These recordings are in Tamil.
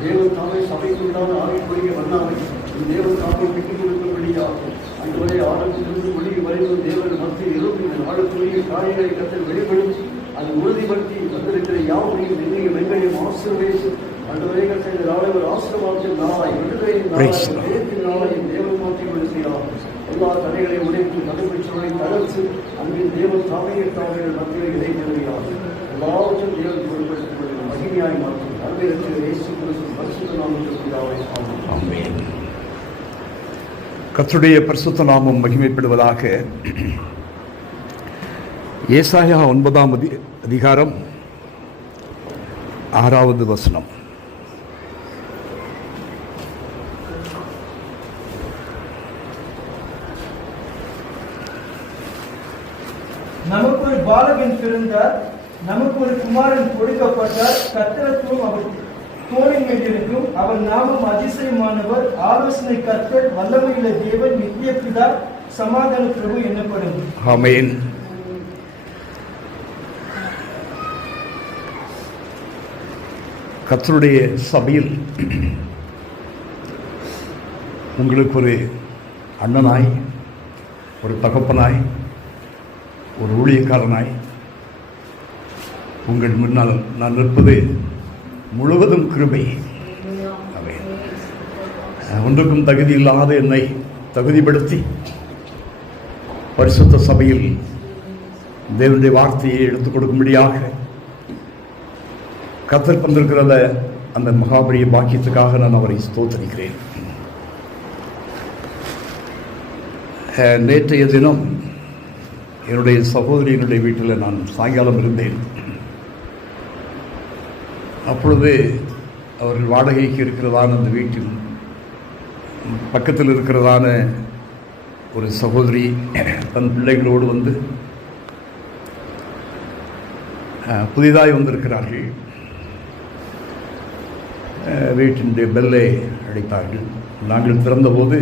தேவன் தாமே சபைக்குண்டான ஆவிக்குரிய வண்ணாவை தேவன் தாமே பெற்றுக் கொடுக்கும்படியாகும். அன்றுவரை ஆழத்திலிருந்து ஒளி வரைக்கும் தேவன் மத்தியில் இருக்கும் ஆழத்துடைய காரியங்களை கத்தல் வெளிப்படுத்தி அது உறுதிப்படுத்தி வந்திருக்கிற யாவரையும் நினைவு வெங்கையும் ஆசீர்வதித்து அன்றுவரை கத்தல் ஆளுவர் ஆசீர்வாதத்தின் நாளாய் விடுதலையின் நாளாய் ஜெயத்தின் நாளையும் தேவன் மாற்றி கொடுக்கிறார். எல்லா தடைகளையும் உடைத்து நடைபெற்றவரை தளர்த்து அன்பின் தேவன் தாமையை தாமைகள் மத்தியில் இதை தருகிறார். எல்லாவற்றும் தேவன் பொருட்படுத்திக் மகிமையாய் மாற்றும் கர்த்தருடைய பரிசுத்த நாமம் மகிமைப்படுவதாக. ஏசாயா 9ஆம் அதிகாரம் 6வது வசனம். நமக்கு ஒரு பாலகன் பிறந்தார், நமக்கு ஒரு குமாரன் கொடுக்கப்பட்டார். கர்த்தத்துவம் அவர் தோளின் மேல் இருக்கும். அவர் நாமம் அதிசயமானவர், ஆலோசனை கர்த்தர், வல்லமையுள்ள தேவன், நித்திய பிதா, சமாதான பிரபு எனப்படும். ஆமென். கர்த்தருடைய சபையில் உங்களுக்கு ஒரு அண்ணனாய், ஒரு தகப்பனாய், ஒரு ஊழியக்காரனாய் உங்கள் முன்னால் நான் நிற்பது முழுவதும் கிருபை. ஒன்றுக்கும் தகுதி இல்லாத என்னை தகுதிப்படுத்தி பரிசுத்த சபையில் தேவனுடைய வார்த்தையை எடுத்துக் கொடுக்கும்படியாக கர்த்தர் தந்திருக்கிறத அந்த மகாபலிய பாக்கியத்துக்காக நான் அவரை ஸ்தோத்திரிக்கிறேன். நேற்றைய தினம் என்னுடைய சகோதரியினுடைய வீட்டில் நான் சாயங்காலம் இருந்தேன். அப்பொழுது அவர்கள் வாடகைக்கு இருக்கிறதான அந்த வீட்டில் பக்கத்தில் இருக்கிறதான ஒரு சகோதரி தன் பிள்ளைகளோடு வந்து புதிதாய் வந்திருக்கிறார்கள். வீட்டினுடைய பெல்லை அடித்தார்கள். நாங்கள் திறந்தபோது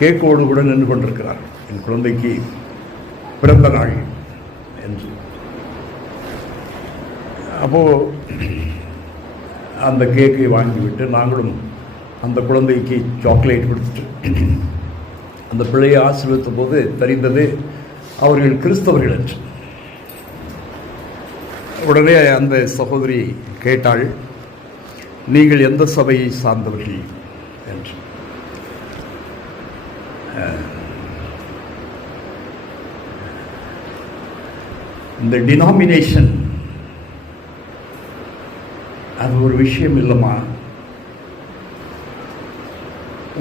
கேக்கோடு கூட நின்று கொண்டிருக்கிறார். என் குழந்தைக்கு பிறந்த நாள் என்று. அப்போது அந்த கேக்கை வாங்கிவிட்டு நாங்களும் அந்த குழந்தைக்கு சாக்லேட் கொடுத்துட்டு அந்த பிள்ளையை ஆசீர்வதித்த போது தெரிந்தது அவர்கள் கிறிஸ்தவர்கள் என்று. உடனே அந்த சகோதரி கேட்டாள், நீங்கள் எந்த சபையை சார்ந்தவர்கள் என்று. இந்த டினாமினேஷன் அது ஒரு விஷயம் இல்லைம்மா.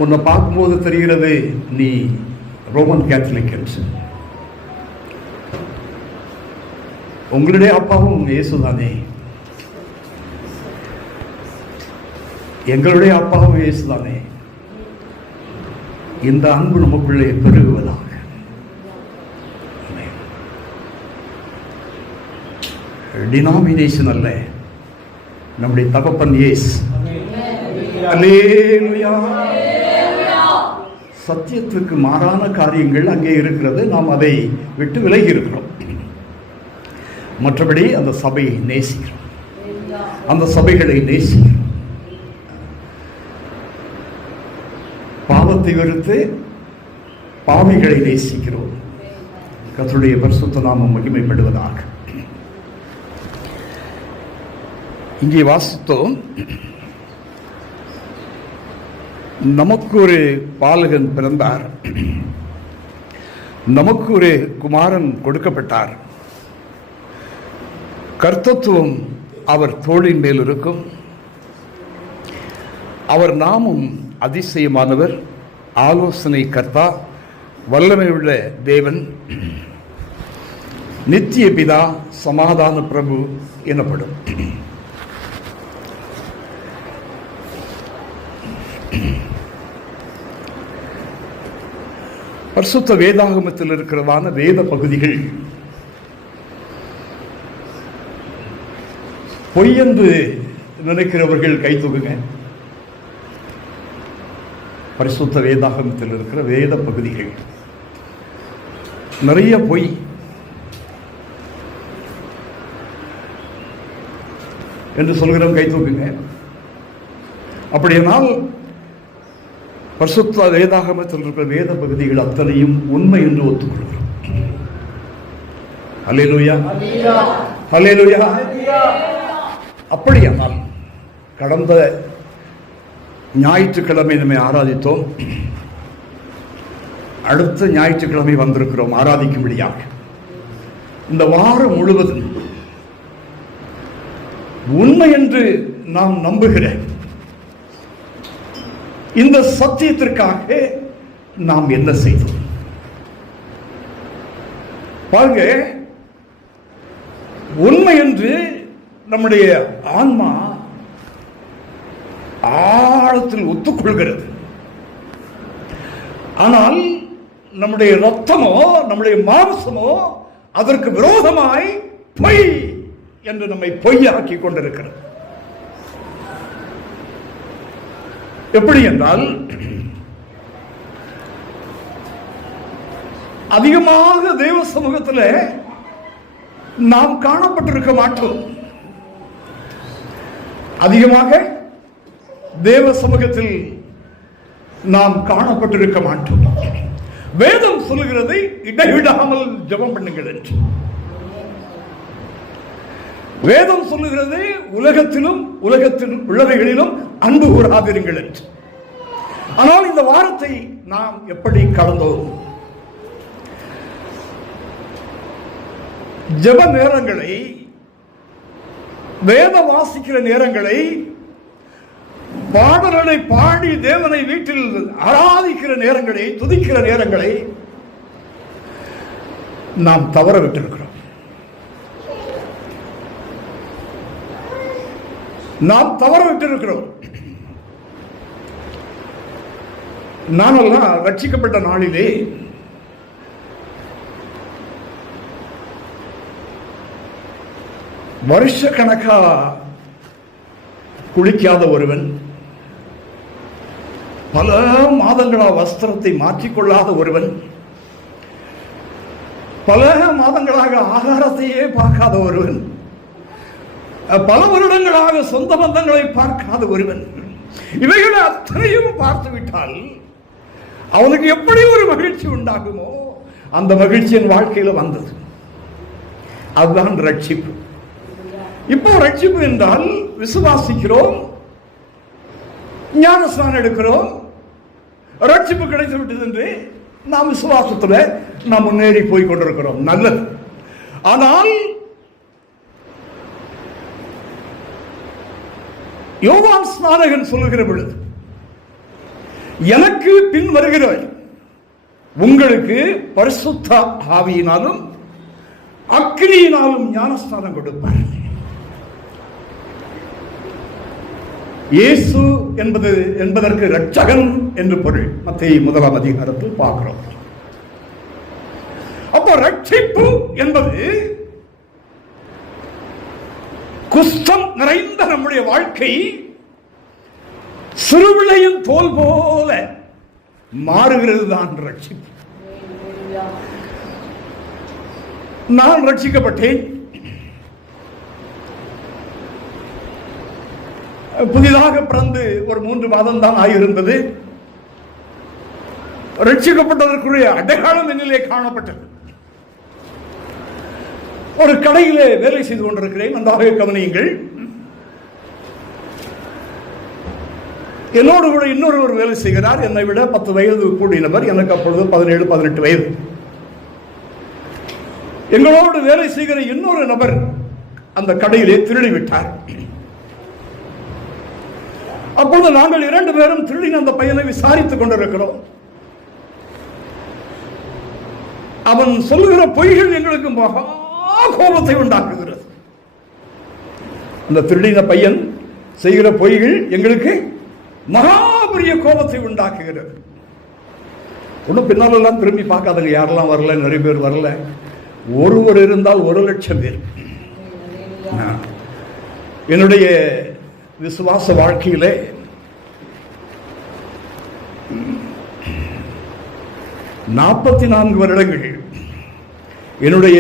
உன்னை பார்க்கும்போது தெரிகிறது நீ ரோமன் கேத்தலிக் என்று. உங்களுடைய அப்பாவும் இயேசுதானே, எங்களுடைய அப்பாவும் இயேசுதானே. இந்த அன்பு நமக்குள்ளே பெருகுவதாக. டினாமினேஷன் அல்ல, நம்முடைய தகப்பன் இயேசு. அல்லேலூயா. சத்தியத்துக்கு மாறான காரியங்கள் அங்கே இருக்கிறது. நாம் அதை விட்டு விலகி இருக்கிறோம். மற்றபடி அந்த சபையை நேசிக்கிறோம், அந்த சபைகளை நேசிக்கிறோம். பாவத்தை வெறுத்து பாவிகளை நேசிக்கிறோம். கர்த்தருடைய பரிசுத்த நாமம் மகிமைப்படுவதாக. இங்கே வாசித்தோம், நமக்கு ஒரு பாலகன் பிறந்தார், நமக்கு ஒரு குமாரன் கொடுக்கப்பட்டார். கர்த்தத்துவம் அவர் தோளின் மேல் இருக்கும். அவர் நாமம் அதிசயமானவர், ஆலோசனை கர்த்தா, வல்லமையுள்ள தேவன், நித்திய பிதா, சமாதான பிரபு எனப்படும். பரிசுத்த வேதாகமத்தில் இருக்கிறதான வேத பகுதிகள் பொய்யென்று நினைக்கிறவர்கள் கை தூக்குங்க. பரிசுத்த வேதாகமத்தில் இருக்கிற வேத பகுதிகள் நிறைய பொய். என்று சொல்கிறோம். கை தூக்குங்க. அப்படியானால் பரிசுத்த வேதாகமத்தில் இருக்கிற வேத பகுதிகள் அத்தனையும் உண்மை என்று ஒத்துக்கொள்கிறோம். அல்லேலூயா, அல்லேலூயா. அப்படியானால் கடந்த ஞாயிற்றுக்கிழமை நம்மை ஆராதித்தோம். அடுத்த ஞாயிற்றுக்கிழமை வந்திருக்கிறோம் ஆராதிக்கும்படியாக. இந்த வாரம் முழுவதும் உண்மை என்று நாம் நம்புகிறேன் இந்த சத்தியத்திற்காக நாம் என்ன செய்தோம் பாருங்க. உண்மை என்று நம்முடைய ஆன்மா ஆழத்தில் ஒத்துக்கொள்கிறது. ஆனால் நம்முடைய ரத்தமோ நம்முடைய மாம்சமோ அதற்கு விரோதமாய் பொய் என்று நம்மை பொய்யாக்கி கொண்டிருக்கிறது. எப்படி என்றால், அதிகமாக தேவ சமூகத்தில் நாம் காணப்பட்டிருக்க மாட்டோம். அதிகமாக தேவ சமூகத்தில் நாம் காணப்பட்டிருக்க மாட்டோம். வேதம் சொல்லுகிறது இடைவிடாமல் ஜெபம் பண்ணுங்கள் என்று. வேதம் சொல்லுகிறது உலகத்திலும் உலகத்தில் உள்ளவைகளிலும் அன்பு கூறாதிருங்கள் என்று. ஆனால் இந்த வாரத்தை நாம் எப்படி கடந்தோம்? ஜெப நேரங்களை, வேத வாசிக்கிற நேரங்களை, பாடல்களை பாடி தேவனை வீட்டில் ஆராதிக்கிற நேரங்களை, துதிக்கிற நேரங்களை நாம் தவற விட்டிருக்கிறோம். நாம் தவற விட்டிருக்கிறோம். நானெல்லாம் ரட்சிக்கப்பட்ட நாளிலே வருஷ கணக்கா குளிக்காத ஒருவன், பல மாதங்களா வஸ்திரத்தை மாற்றிக்கொள்ளாத ஒருவன், பல மாதங்களாக ஆகாரத்தையே பார்க்காத ஒருவன், பல வருடங்களாக சொந்த பந்தங்களை பார்க்காத ஒருவன், இவைகளை அத்தனையும் பார்த்து விட்டால் அவனுக்கு எப்படி ஒரு மகிழ்ச்சி உண்டாகுமோ அந்த மகிழ்ச்சி என் வாழ்க்கையில் வந்தது. அதுதான் ரட்சிப்பு. இப்போ ரட்சிப்பு என்றால் விசுவாசிக்கிறோம், ஞானஸ்நானம் எடுக்கிறோம், ரட்சிப்பு கிடைத்து விட்டது என்று நாம் விசுவாசத்தில் நாம் முன்னேறி போய் கொண்டிருக்கிறோம். நல்லது. ஆனால் யோவான் ஸ்நானகன் சொல்லுகிற பொழுது, எனக்கு பின் வருகிறவர் உங்களுக்கு பரிசுத்த ஆவியினாலும் அக்கினியினாலும் ஞானஸ்நானம் கொடுப்பார். இயேசு என்பதற்கு இரட்சகன் என்று பொருள். மத்தேயு 1ஆம் அதிகாரத்தில் பார்க்கிறோம். அப்போ ரட்சிப்பு என்பது குஷ்டம் நிறைந்த நம்முடைய வாழ்க்கை சிறுவிளையின் தோல் போல மாறுகிறது தான் ரட்சிப்பு. நான் ரட்சிக்கப்பட்டேன். புதிதாக பிறந்து ஒரு 3 மாதம் தான் ஆகியிருந்தது. ரட்சிக்கப்பட்டதற்குரிய அடையாளம் என்னிலே காணப்பட்டது. ஒரு கடையிலே வேலை செய்து கொண்டிருக்கிறேன். நன்றாக கவனியுங்கள். என்னோடு கூட இன்னொருவர் வேலை செய்கிறார். என்னை விட 10 வயது கூடியவர். எனக்கு அப்பொழுது 17-18 வயது. எங்களோடு வேலை செய்கிற இன்னொரு நபர் அந்த கடையிலே திருடி விட்டார். அப்பொழுது நாங்கள் 2 பேரும் திருடின அந்த பையனை விசாரித்துக் கொண்டிருக்கிறோம். அவன் சொல்லுகிற பொய்கள் எங்களுக்கு மகா கோபத்தை உண்டாக்குகிறது. அந்த திருடின பையன் செய்கிற பொய்கள் எங்களுக்கு மகாபெரிய கோபத்தை உண்டாக்குகிறது. ஒன்றும் பின்னாலெல்லாம் திரும்பி பார்க்காதங்க. யாரெல்லாம் வரல, நிறைய பேர் வரல. ஒருவர் இருந்தால் 1,00,000 பேர். என்னுடைய விசுவாச வாழ்க்கையிலே 44 வருடங்கள் என்னுடைய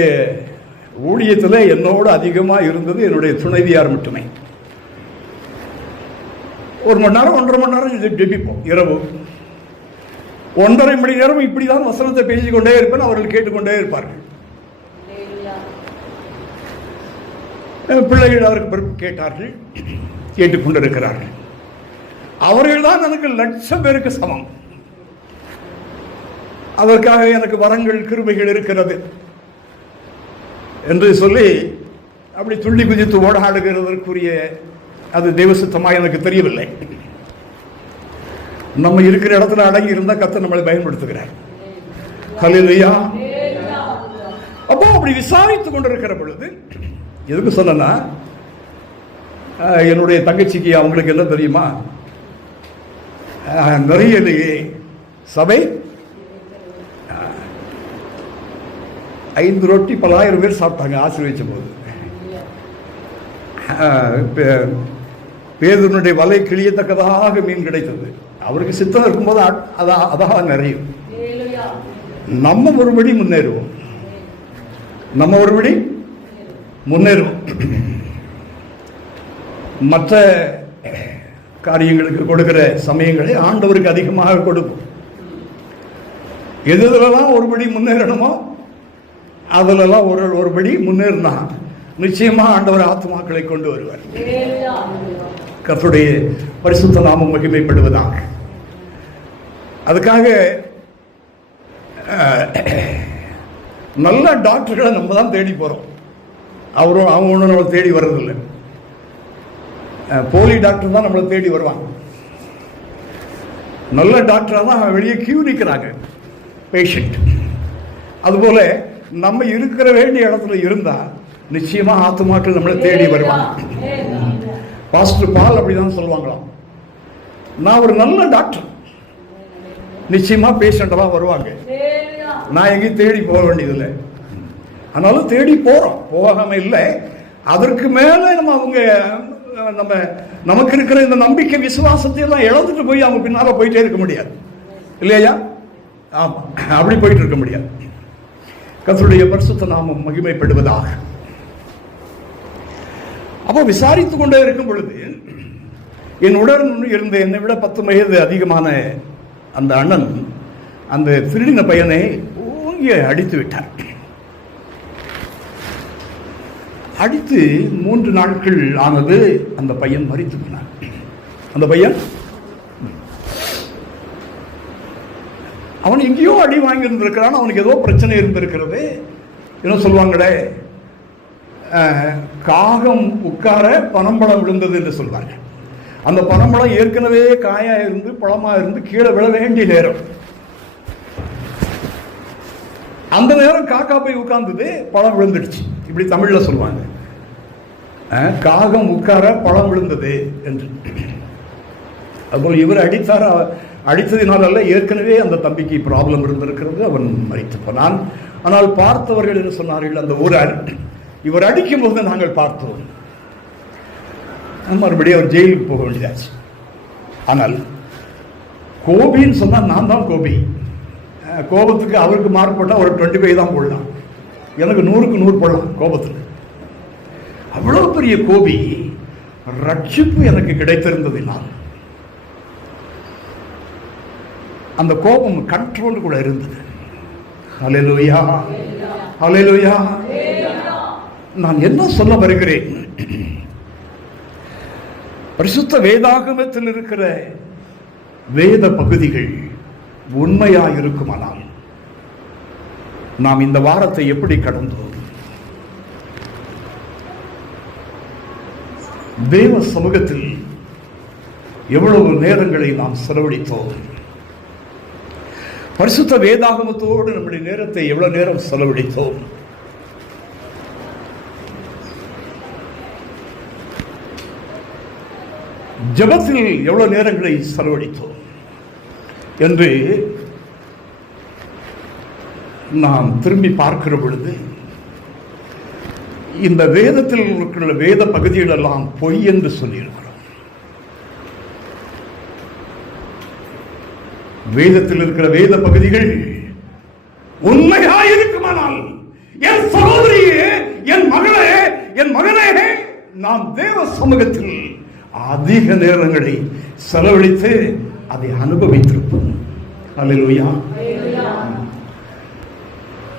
ஊழியத்தில் என்னோடு அதிகமாக இருந்தது என்னுடைய துணைவியார் மட்டுமே. 1 மணி நேரம் 1.5 மணி நேரம் இது ஜெபிப்போம். இரவு 1.5 மணி நேரம் இப்படிதான் வசனத்தை பேசிக்கொண்டே இருப்பேன். அவர்கள் கேட்டுக்கொண்டே இருப்பார்கள். பிள்ளைகள் அவருக்கு பிறகு கேட்டார்கள், கேட்டுக்கொண்டிருக்கிறார்கள். அவர்கள் தான் எனக்கு 1,00,000 பேருக்கு சமம். அதற்காக எனக்கு வரங்கள் கிருபைகள் இருக்கிறது என்று சொல்லி அப்படி துள்ளி குதித்து ஓடாடுகிறதற்குரிய அது தெய்வசித்தமாக எனக்கு தெரியவில்லை. நம்ம இருக்கிற இடத்துல அடங்கி இருந்தால் கர்த்தர் நம்மளை பயன்படுத்துகிறார். ஹல்லேலூயா. அப்போ அப்படி விசாரித்துக் கொண்டிருக்கிற பொழுது எதுக்கு சொன்னா, என்னுடைய தங்கச்சிக்கு அவங்களுக்கு என்ன தெரியுமா, நிறைய சபை 5 ரொட்டி 10,000 பேர் சாப்பிட்டாங்க ஆசீர்வதிச்ச போது. பேதுருனுடைய வலை கிழியத்தக்கதாக மீன் கிடைத்தது. அவருக்கு சித்தம் இருக்கும்போது அதான் நிறையும். நம்ம ஒருபடி முன்னேறுவோம், நம்ம ஒருபடி முன்னேறுவோம். மற்ற காரியங்களுக்கு கொடுக்கிற சமயங்களை ஆண்டவருக்கு அதிகமாக கொடுக்கும். எதுலாம் ஒருபடி முன்னேறணுமோ அதிலெல்லாம் ஒருபடி முன்னேறினா நிச்சயமா ஆண்டவர் ஆத்துமாக்களை கொண்டு வருவார். கர்த்தருடைய பரிசுத்த நாமம் மகிமைப்படுவதாக. அதுக்காக நல்ல டாக்டர்களை நம்ம தான் தேடி போறோம். அவங்க ஒன்றும் நம்மளை தேடி வர்றதில்லை. போலி டாக்டர் தான் நம்மளை தேடி வருவாங்க. நல்ல டாக்டராக தான் வெளியே கியூ நிற்கிறாங்க பேஷண்ட். அதுபோல நம்ம இருக்கிற வேண்டிய இடத்துல இருந்தா நிச்சயமா ஆத்துமாக்கள் நம்மளை தேடி வருவாங்க. பாஸ்டர் பால் அப்படிதான் சொல்லுவாங்களாம், நான் ஒரு நல்ல டாக்டர், நிச்சயமா பேஷண்டெல்லாம் வருவாங்க, நான் எங்கேயும் தேடி போக வேண்டியதில்லை. ஆனாலும் தேடி போறோம், போகாம இல்லை. அதற்கு மேல நமக்கு இருக்கிற இந்த நம்பிக்கை விசுவாசத்தை எல்லாம் இழந்துட்டு போய் அவங்க பின்னால போயிட்டே இருக்க முடியாது இல்லையா? ஆமா, அப்படி போயிட்டு இருக்க முடியாது. கர்த்தருடைய பரிசுத்த நாமம் மகிமைப்படுவதாக. அப்போ விசாரித்துக் கொண்டே இருக்கும் பொழுது என்னுடன் இருந்த என்னை விட 10 வயது அதிகமான அந்த அண்ணன் அந்த திருடின பையனை ஓங்கி அடித்து விட்டார். அடித்து 3 நாட்கள் ஆனது. அந்த பையன் மரித்து போனார். அந்த பையன் அவன் எங்கேயோ அடி வாங்கி இருந்திருக்கிறான். அவனுக்கு ஏதோ பிரச்சனை இருந்திருக்கிறது. என்ன சொல்லுவாங்களே, காகம் உட்கார பனம்பழம் விழுந்தது என்று சொல்வாங்க. அந்த பனம்பழம் ஏற்கனவே காயா இருந்து பழமா இருந்து கீழே விழ வேண்டிய நேரம். அந்த நேரம் காக்கா போய் உட்கார்ந்தது, பழம் விழுந்துடுச்சு. இப்படி தமிழ்ல சொல்லுவாங்க, காகம் உட்கார பழம் விழுந்தது என்று. அதுபோல் இவர் அடித்ததினால ஏற்கனவே அந்த தம்பிக்கு ப்ராப்ளம் இருந்திருக்கிறது. அவன் மரித்து போனான். ஆனால் பார்த்தவர்கள் என்ன சொன்னார்கள், அந்த ஊரார் இவர் அடிக்கும் போது நாங்கள் பார்த்தோம். மறுபடியும் அவர் ஜெயிலுக்கு போக வேண்டியதாச்சு. ஆனால் கோபின்னு சொன்னா நான் தான் கோபி. கோபத்துக்கு அவருக்கு மார்க் போட்டால் ஒரு 25 தான் போடலாம், எனக்கு 100க்கு 100 போடலாம் கோபத்துக்கு. அவ்வளவு பெரிய கோபி. ரட்சிப்பு எனக்கு கிடைத்திருந்ததினால் அந்த கோபம் கண்ட்ரோல் கூட இருந்தது. ஹல்லேலூயா, ஹல்லேலூயா. நான் என்ன சொல்ல வருகிறேன், பரிசுத்த வேதாகமத்தில் இருக்கிற வேத பகுதிகள் உண்மையாக இருக்குமானால் நாம் இந்த வாரத்தை எப்படி கடந்தோம்? தேவ சமூகத்தில் எவ்வளவு நேரங்களை நாம் செலவழித்தோம்? பரிசுத்த வேதாகமத்தோடு நம்முடைய நேரத்தை எவ்வளவு நேரம் செலவழித்தோம்? ஜெபத்தில் எவ்வளவு நேரங்களை செலவழித்தோம் என்று நாம் திரும்பி பார்க்கிற பொழுது இந்த வேதத்தில் இருக்கிற வேத பகுதிகள் எல்லாம் பொய் என்று சொல்லியிருக்கிறோம். வேதத்தில் இருக்கிற வேத பகுதிகள் உண்மையாயிருக்குமானால், என் சகோதரியே, என் மகளே, என் மகனே, நாம் தேவ சமூகத்தில் அதிக நேரங்களை செலவழித்து அதை அனுபவித்திருப்போம். அல்லேலூயா.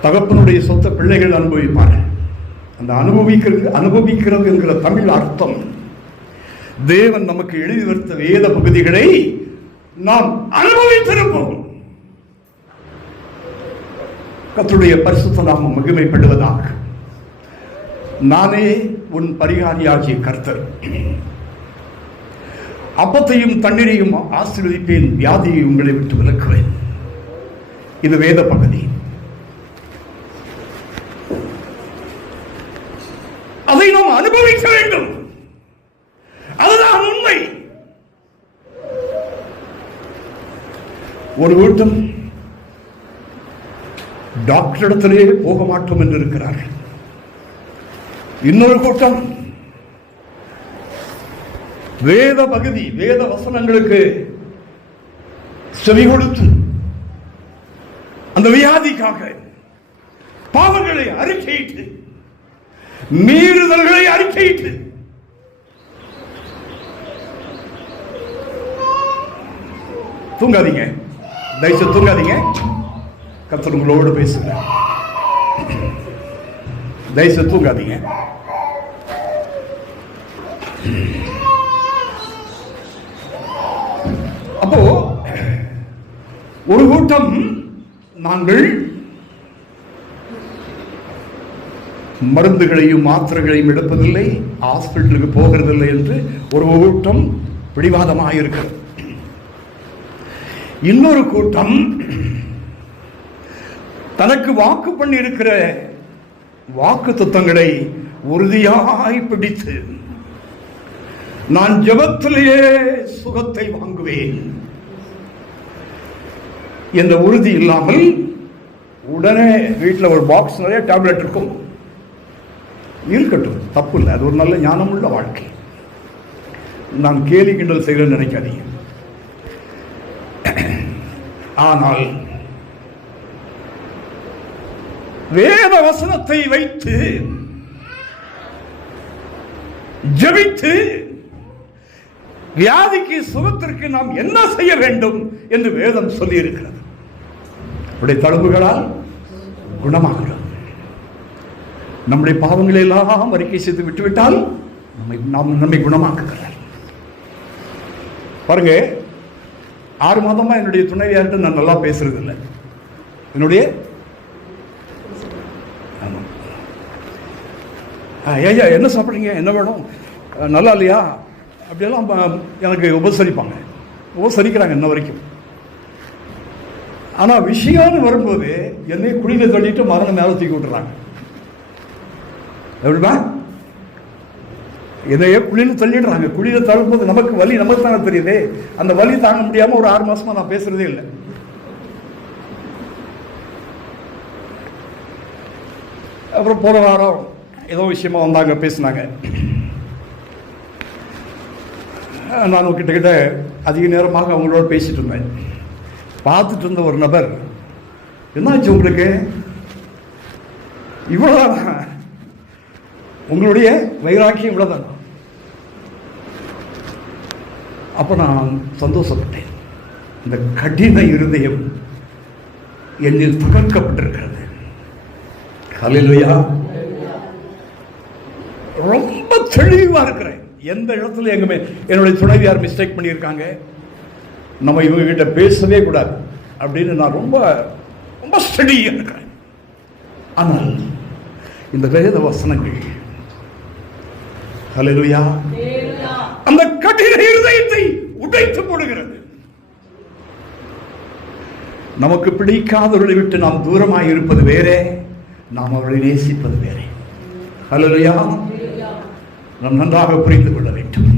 தகப்பனுடைய சொத்த பிள்ளைகள் அனுபவிப்பார்கள். அந்த அனுபவிக்கிறது என்கிற தமிழ் அர்த்தம், தேவன் நமக்கு எழுதி வைத்த வேத பகுதிகளை நாம் அனுபவித்திருப்போம். கர்த்தருடைய பரிசுத்த நாமம் மகிமைப்படுவதாக. நானே உன் பரிகாரியாகிய கர்த்தர், அப்பத்தையும் தண்ணீரையும் ஆசீர்வதிப்பேன், வியாதியை உங்களை விட்டு விலக்குவேன். இது வேத பகுதி. அதை நாம் அனுபவிக்க வேண்டும். அதுதான் உண்மை. ஒரு கூட்டம் டாக்டரிடத்திலே போக மாட்டோம் என்று இருக்கிறார்கள். இன்னொரு கூட்டம் வேத பகுதி, வேத வசனங்களுக்கு செவி கொடுத்து அந்த வியாதிக்காக பாவங்களை அறிக்கையிட்டு, மீறுதல்களை அறிக்கையிட்டு, தூங்காதீங்க, தயவுசெய்து தூங்காதீங்க. கர்த்தர் உங்களோடு பேசுங்க. தயவுசெய்து தூங்காதீங்க. அப்போ ஒரு கூட்டம் நாங்கள் மருந்துகளையும் மாத்திரைகளையும் எடுப்பதில்லை, ஹாஸ்பிட்டலுக்கு போகிறதில்லை என்று ஒரு கூட்டம் பிடிவாதமாக இருக்கிறது. இன்னொரு கூட்டம் தனக்கு வாக்கு பண்ணி இருக்கிற வாக்கு தத்தங்களை உறுதியாய் பிடித்து, நான் ஜெபத்திலேயே சுகத்தை வாங்குவேன் என்ற உறுதி இல்லாமல் உடனே வீட்டில் ஒரு பாக்ஸ் நிறைய டேப்லெட் இருக்கும், இருக்கட்டும், தப்பு இல்லை, அது ஒரு நல்ல ஞானமுள்ள வாழ்க்கை. நான் கேலி கிண்டல் செய்கிறேன்னு நினைக்காதீங்க. ஆனால் வேத வசனத்தை வைத்து ஜெபித்து வியாதிக்கு சுகத்திற்கு நாம் என்ன செய்ய வேண்டும் என்று வேதம் சொல்லி இருக்கிறது. நம்முடைய தழும்புகளால் குணமாகிறோம். நம்முடைய பாவங்களை எல்லாம் அறிக்கை செய்து விட்டுவிட்டால் நம்மை குணமாக்குகிறார். பாருங்க, 6 மாதமா என்னுடைய துணைவியார்கிட்ட நான் நல்லா பேசுறது இல்லை. என்னுடைய ஐயா என்ன சாப்பிட்றீங்க, என்ன வேணும், நல்லா இல்லையா, அப்படியெல்லாம் எனக்கு உபசரிக்கிறாங்க இன்ன வரைக்கும். ஆனால் விஷயம்னு வரும்போது என்னை குழியில் தள்ளிட்டு மரணம் மேலே தூக்கி விட்டுறாங்க. எப்படிமா என்னையே குழியில் தள்ளிடுறாங்க. குழியில் தள்ளும்போது நமக்கு வலி நமக்கு தானே தெரியுது. அந்த வலி தாங்க முடியாமல் ஒரு 6 மாசமா நான் பேசுறதே இல்லை. அப்புறம் போன வாரம் ஏதோ விஷயமா வந்தாங்க, பேசினாங்க. நான் கிட்டத்தட்ட அதிக நேரமாக அவங்களோட பேசிட்டு இருந்தேன். பார்த்துட்டு இருந்த ஒரு நபர், என்னாச்சு உங்களுக்கு, இவ்வளவுதான் உங்களுடைய வைராக்கியம், இவ்வளவுதான். அப்ப நான் சந்தோஷப்பட்டேன். இந்த கடின இருதயம் என்னில் தகர்க்கப்பட்டிருக்கிறது. ஹல்லேலூயா. ரொம்ப தெளிவா இருக்கிறேன். எந்த இடத்துல எங்குமே என்னுடைய துணைவியார் மிஸ்டேக் பண்ணியிருக்காங்க, நம்ம இவங்க கிட்ட பேசவே கூடாது அப்படின்னு நான் ரொம்ப ரொம்ப ஸ்டடியா இருக்கிறேன். ஆனால் இந்த வேத வசனங்கள் ஹல்லேலூயா அந்த கடின இருதயத்தை உடைத்து போடுகிறது. நமக்கு பிடிக்காதவர்களை விட்டு நாம் தூரமாக இருப்பது வேறே, நாம் அவர்களை நேசிப்பது வேறே. ஹல்லேலூயா. நாம் நன்றாக புரிந்து கொள்ள வேண்டும்.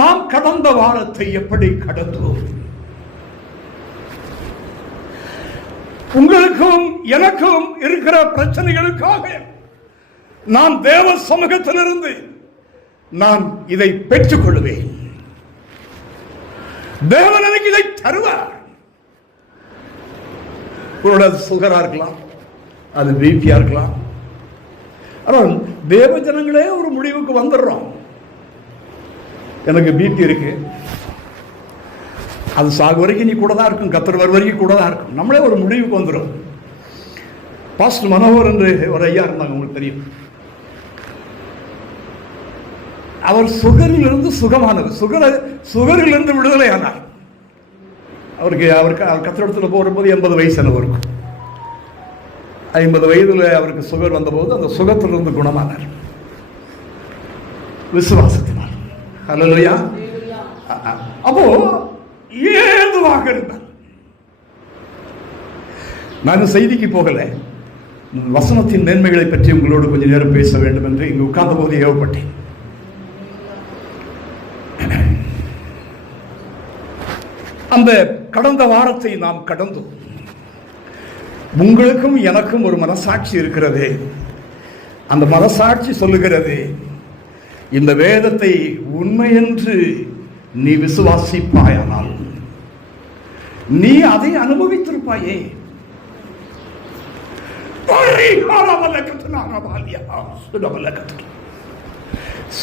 நாம் கடந்த வாரத்தை எப்படி கடந்தோம்? உங்களுக்கும் எனக்கும் இருக்கிற பிரச்சனைகளுக்காக நான் தேவ சமூகத்திலிருந்து நான் இதை பெற்றுக் கொள்வேன். தேவன் எனக்கு இதை தருவார். சுகரா இருக்கலாம், அது பிபியா இருக்கலாம், ஆனால் தேவ ஜனங்களே ஒரு முடிவுக்கு வந்துடுறோம். எனக்கு பிபி இருக்கு, அது சாகு வரைக்கும் நீ கூட தான் இருக்கும், கத்தர் வர வரைக்கும் கூட தான் இருக்கும். நம்மளே ஒரு முடிவுக்கு வந்துடும். பாஸ்டர் மனோகர் என்று ஒரு ஐயா இருந்தாங்க, உங்களுக்கு தெரியும். அவர் சுகரிலிருந்து சுகமானது, சுகரிலிருந்து விடுதலை ஆனார். அவருக்கு கத்திரத்தில் போகும்போது 80 வயசு அளவு இருக்கும். 50 வயதில் அவருக்கு சுகர் வந்தபோது அந்த சுகத்திலிருந்து குணமானார் விசுவாசத்தினார். ஹல்லேலூயா. அப்போ ஏதுவாக இருந்தார். நான் செய்திக்கு போகல, வசனத்தின் மேன்மைகளை பற்றி உங்களோடு கொஞ்சம் நேரம் பேச வேண்டும் என்று இங்கு உட்கார்ந்த போது ஏவப்பட்டேன். அந்த கடந்த வாரத்தை நாம் கடந்தோம். உங்களுக்கும் எனக்கும் ஒரு மனசாட்சி இருக்கிறது. அந்த மனசாட்சி சொல்லுகிறது, இந்த வேதத்தை உண்மை என்று நீ விசுவாசிப்பாயானால் நீ அதை அனுபவித்திருப்பாயே.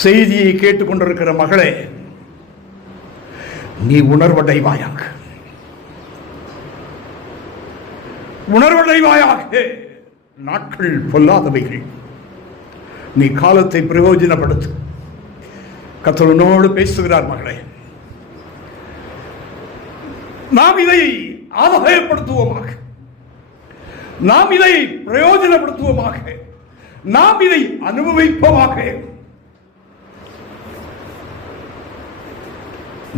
செய்தியை கேட்டுக்கொண்டிருக்கிற மகளே, நீ உணர்வடைவாயாக, உணர்வடைவாயாக. நாட்கள் பொல்லாதவைகள், நீ காலத்தை பிரயோஜனப்படுத்து. கர்த்தர் உன்னோடு பேசுகிறார் மகளே. நாம் இதை ஆதாயப்படுத்துவோமாக, நாம் இதை பிரயோஜனப்படுத்துவோமாக, நாம் இதை அனுபவிப்போமாக.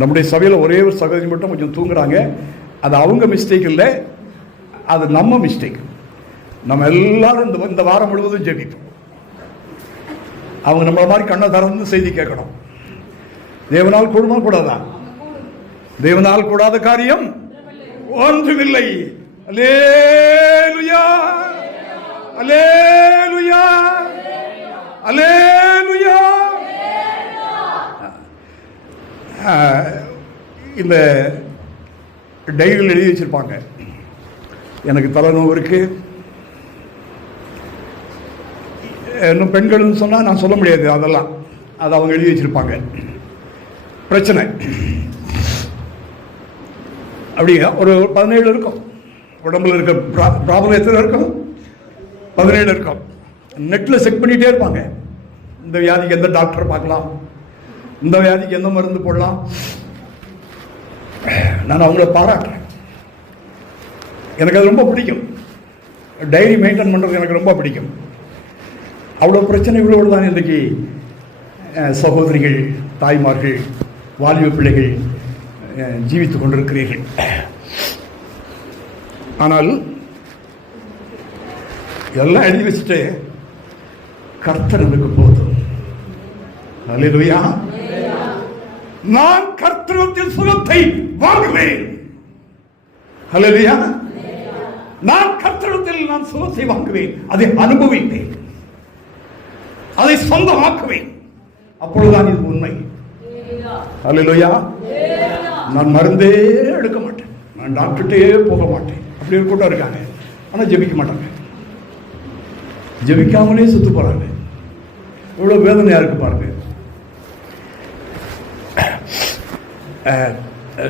நம்முடைய சபையில் ஒரே ஒரு சகோதரி மட்டும் கொஞ்சம் தூங்குறாங்க. அது அவங்க மிஸ்டேக் இல்லை, அது நம்ம மிஸ்டேக். நம்ம எல்லாரும் இந்த வாரம் முழுவதும் ஜெபிப்போம். அவங்க நம்மள மாதிரி கண்ணை திறந்து செய்தி கேட்கணும். தேவனால் கூடுமா கூடாதா? தேவனால் கூடாத காரியம் ஒன்றுமில்லை. அல்லேலூயா, அல்லேலூயா, அல்லேலூயா. இந்த டைரியில் எழுதி வச்சிருப்பாங்க, எனக்கு தலைநோவு இருக்கு. இன்னும் பெண்கள்னு சொன்னால் நான் சொல்ல முடியாது, அதெல்லாம் அது அவங்க எழுதி வச்சிருப்பாங்க. பிரச்சனை அப்படி ஒரு 17 இருக்கும். உடம்புல இருக்க ப்ராப்ளம் எத்தனை இருக்கும்? 17 இருக்கும். நெட்டில் செக் பண்ணிகிட்டே இருப்பாங்க. இந்த வியாதிக்கு எந்த டாக்டர் பார்க்கலாம், இந்த வியாதிக்கு எந்த மருந்து போடலாம். நான் அவங்கள பாராட்டுறேன். எனக்கு அது ரொம்ப பிடிக்கும். டைரி மெயின்டைன் பண்ணுறது எனக்கு ரொம்ப பிடிக்கும். அவ்வளோ பிரச்சனைகளோடு தான் இன்றைக்கு சகோதரிகள், தாய்மார்கள், வாலிப பிள்ளைகள் ஜீவித்துக் கொண்டிருக்கிறீர்கள். ஆனால் எல்லாம் எழுதி வச்சுட்டு கர்த்தர் எனக்கு போதும். அல்லேலூயா. நான் கர்த்தரிடத்தில் சுகத்தை வாங்குவேன். அல்லேலூயா. நான் கர்த்தரிடத்தில் நான் சுகத்தை வாங்குவேன், அதை அனுபவிப்பேன், அதை சொந்தமாக்குவேன். அப்பொழுதுதான் இது உண்மை. அல்லேலூயா. நான் மருந்தே எடுக்க மாட்டேன், நான் டாக்டர்கிட்டே போக மாட்டேன். அப்படி ஒரு கூட்டம் இருக்காங்க, ஆனால் ஜெபிக்க மாட்டாங்க. ஜெபிக்காமலே சுத்து போறாங்க. எவ்வளவு வேதனையா இருக்கு பாருங்க.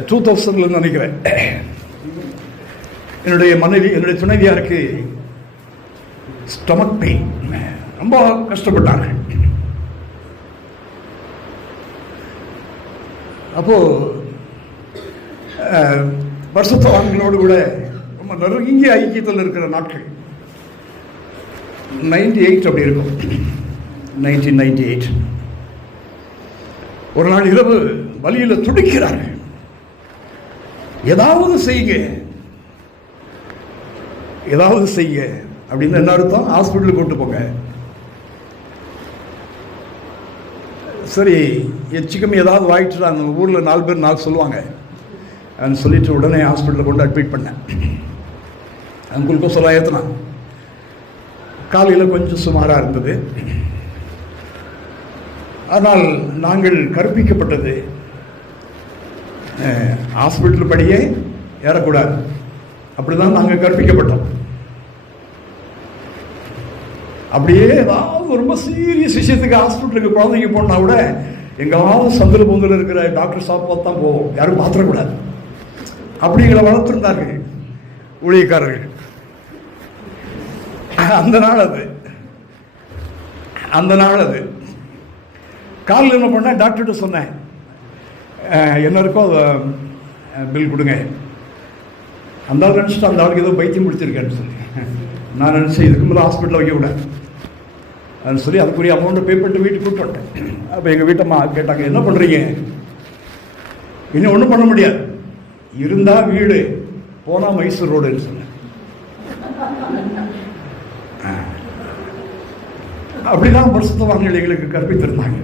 2000 நினைக்கிறேன், என்னுடைய மனைவி, என்னுடைய துணைவியாருக்கு ஸ்டமக் பெயின், ரொம்ப கஷ்டப்பட்டார்கள். அப்போ பரிசுத்தவான்களோடு கூட ரொம்ப நெருங்கிய ஐக்கியத்தில் இருக்கிற நாட்கள் 98 அப்படி இருக்கும். 1998 ஒரு நாள் இரவு வலியில் துடிக்கிறார்கள். ஏதாவது செய்யுங்க, ஏதாவது செய்ய அப்படின்னு என்ன அர்த்தம்? ஹாஸ்பிட்டலுக்கு கூட்டு போங்க. சரி, எச்சிக்கம் ஏதாவது வாயிட்டு அந்த ஊரில் 4 பேர் 4 சொல்லுவாங்க. அப்படின்னு சொல்லிட்டு உடனே ஹாஸ்பிட்டலில் கொண்டு அட்மிட் பண்ணேன். குளுக்கோஸ் எல்லாம் ஏற்றினான். காலையில் கொஞ்சம் சுமாராக இருந்தது. ஆனால் நாங்கள் கற்பிக்கப்பட்டது ஹாஸ்பிட்டல் படியே ஏறக்கூடாது, அப்படிதான் நாங்கள் கற்பிக்கப்பட்டோம். அப்படியே ஏதாவது ரொம்ப சீரியஸ் விஷயத்துக்கு ஹாஸ்பிட்டலுக்கு குழந்தைங்க போனா கூட எங்காவது சந்தில் பொந்தில் இருக்கிற டாக்டர் சாப்பாடு தான் போவோம், யாரும் மாத்திரக்கூடாது. அப்படிங்களை வளர்த்துருந்தார்கள் ஊழியக்காரர்கள். அந்த நாள் அது காலையில் என்ன பண்ணேன், டாக்டர்கிட்ட சொன்னேன், என்ன இருக்கோ பில் கொடுங்க. அந்த ஆள் நினச்சிட்டு அந்த ஆளுக்கு ஏதோ பைத்தியம் முடிச்சிருக்கேன்னு சொல்லி நான் நினச்சேன் இதுக்கு மேலே ஹாஸ்பிட்டலில் வைக்க விடாது அப்படின்னு சொல்லி அதுக்குரிய அமௌண்ட்டை பே பண்ணிட்டு வீட்டுக்கு கூப்பிட்டு வந்துட்டேன். அப்போ எங்கள் வீட்டம்மா கேட்டாங்க, என்ன பண்ணுறீங்க? இன்னும் ஒன்றும் பண்ண முடியாது, இருந்தால் வீடு, போனால் மைசூர் ரோடுன்னு சொன்னேன். அப்படிதான் பரிசுத்தவான்கள் எங்களுக்கு கற்பித்திருந்தாங்க.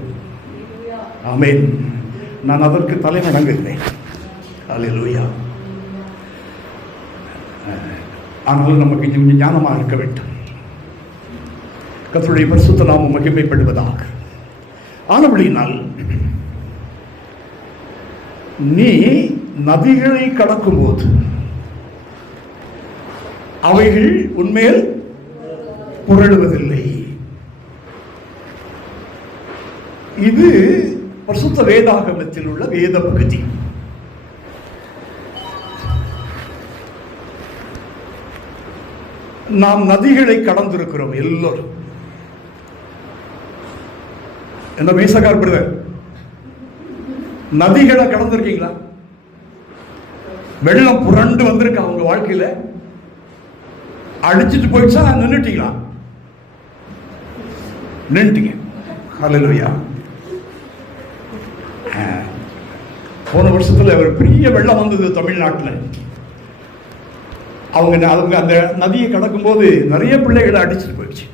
ஆமென். நான் அதற்கு தலை வணங்குகிறேன். அல்லேலூயா. ஆனாலும் நமக்கு கொஞ்சம் ஞானமாக இருக்க வேண்டும். கர்த்தருடைய பரிசுத்த நாமம் மகிமைப்படுவதாக. ஆனபடியினால் நீ நதிகளை கடக்கும் போது அவைகள் உன்மேல் புரளுவதில்லை. இது பரிசுத்த வேதாகமத்தில் உள்ள வேத பகுதி. நாம் நதிகளை கடந்திருக்கிறோம் எல்லோரும். என்ன மேசகார் பிரதர், நதிகளை கடந்திருக்கீங்களா? வெள்ளம் புரண்டு வந்திருக்கா உங்க வாழ்க்கையில? அடிச்சுட்டு போயிடுச்சா? நின்னுட்டீங்களா? நின்னுட்டீங்க. ஹல்லேலூயா. போன வருஷத்துல ஒரு பெரிய வெள்ளம் வந்தது தமிழ்நாட்டில். அவங்க அந்த நதியை கடக்கும் போது நிறைய பிள்ளைகளை அடிச்சுட்டு போயிடுச்சு.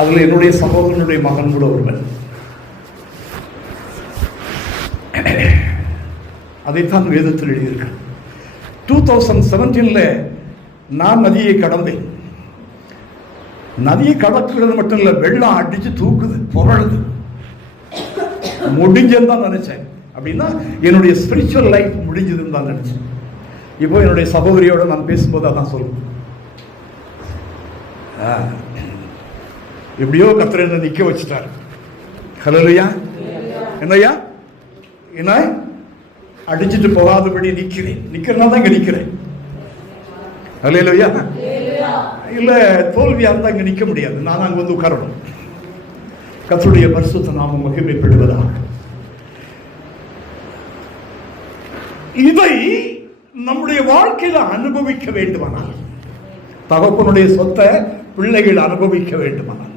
அதுல என்னுடைய சகோதரனுடைய மகன் கூட ஒருவன். அதைத்தான் வேதத்தில் எழுதியிருக்கேன். 2017 நான் நதியை கடந்தேன். நதியை கடக்கிறது மட்டும் இல்ல, வெள்ளம் அடிச்சு தூக்குது, புரளுது. முடிஞ்சதுன்னு தான் நினைச்சேன். அப்படின்னா என்னுடைய ஸ்பிரிச்சுவல் லைஃப் முடிஞ்சதுன்னு தான் நினைச்சேன். இப்போ என்னுடைய சகோதரியோட நான் பேசும்போது அதான் சொல்லுவேன், எப்படியோ கர்த்தர் என்ன நிக்க வச்சுட்டார். ஹல்லேலூயா. என்னையா என்ன அடிச்சுட்டு போகாதபடி நிக்கிறேன்னா தான் இங்க நிக்கிறேன். ஹல்லேலூயா. இல்ல தோல்வியா இருந்தா இங்க நிக்க முடியாது, நான் அங்க வந்து உட்காரணும். கர்த்தருடைய பரிசுத்த நாமம் மகிமைப்படுவதாக. இதை நம்முடைய வாழ்க்கையில அனுபவிக்க வேண்டுமானால், தகப்பனுடைய சொத்தை பிள்ளைகள் அனுபவிக்க வேண்டுமானால்,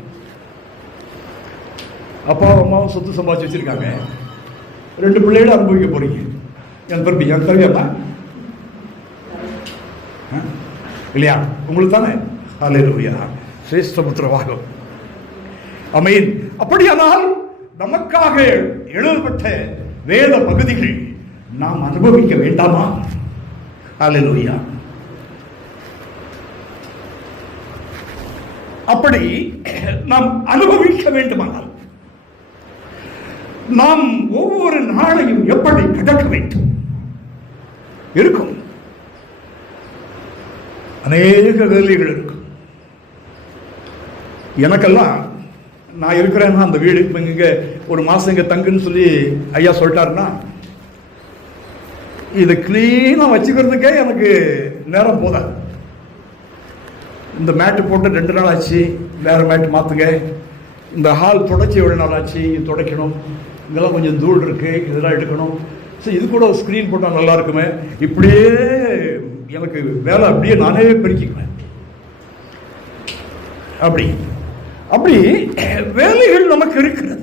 அப்பா அம்மாவும் சொத்து சம்பாதிச்சு வச்சிருக்காங்க, 2 பிள்ளைகளும் அனுபவிக்க போறீங்க. என் தம்பியா இல்லையா? உங்களுக்கு தானே? ஹல்லேலூயா. சிரேஷ்ட புத்திரவாகம். ஆமென். அப்படியானால் நமக்காக எழுதப்பட்ட வேத பகுதிகள் நாம் அனுபவிக்க வேண்டாமா? ஹல்லேலூயா. அப்படி நாம் அனுபவிக்க வேண்டுமானால் நாம் ஒவ்வொரு நாளையும் எப்படி கடக்க வேண்டும் இருக்கும். அநேக வேலைகள் இருக்கும். எனக்கெல்லாம் நான் இருக்கிறேன்னா அந்த வீடு இப்போ இங்கே ஒரு மாதம் இங்கே தங்குன்னு சொல்லி ஐயா சொல்லிட்டாருன்னா, இதை கிளீனாக வச்சுக்கிறதுக்கே எனக்கு நேரம் போதாது. இந்த மேட்டு போட்டு 2 நாள் ஆச்சு, வேற மேட்டு மாற்றுங்க. இந்த ஹால் தொடச்சி எவ்வளோ நாள் ஆச்சு, துடைக்கணும். இதெல்லாம் கொஞ்சம் தூள் இருக்கு, இதெல்லாம் எடுக்கணும். ஸோ இது கூட ஒரு ஸ்க்ரீன் போட்டால் நல்லா இருக்குமே. இப்படியே எனக்கு வேலை அப்படியே நானே பெருக்கிக்குவேன். அப்படி அப்படி வேலைகள் நமக்கு இருக்கிறது.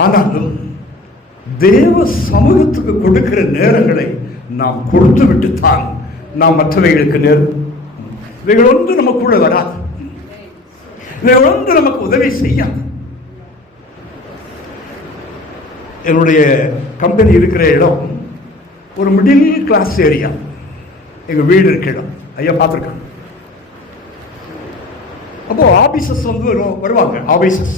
ஆனாலும் தேவ சமூகத்துக்கு கொடுக்கிற நேரங்களை நாம் கொடுத்து விட்டுத்தான் நாம் மற்றவைகளுக்கு நேரம். இவைகள் ஒன்று நமக்குள்ள வராது, இவைகள் ஒன்று நமக்கு உதவி செய்யாது. என்னுடைய கம்பெனி இருக்கிற இடம் ஒரு மிடில் கிளாஸ் ஏரியா. எங்க வீடு இருக்க இடம் ஐயா பார்த்துருக்காங்க. அப்போ ஆபீசஸ் வந்து வருவாங்க. Offices,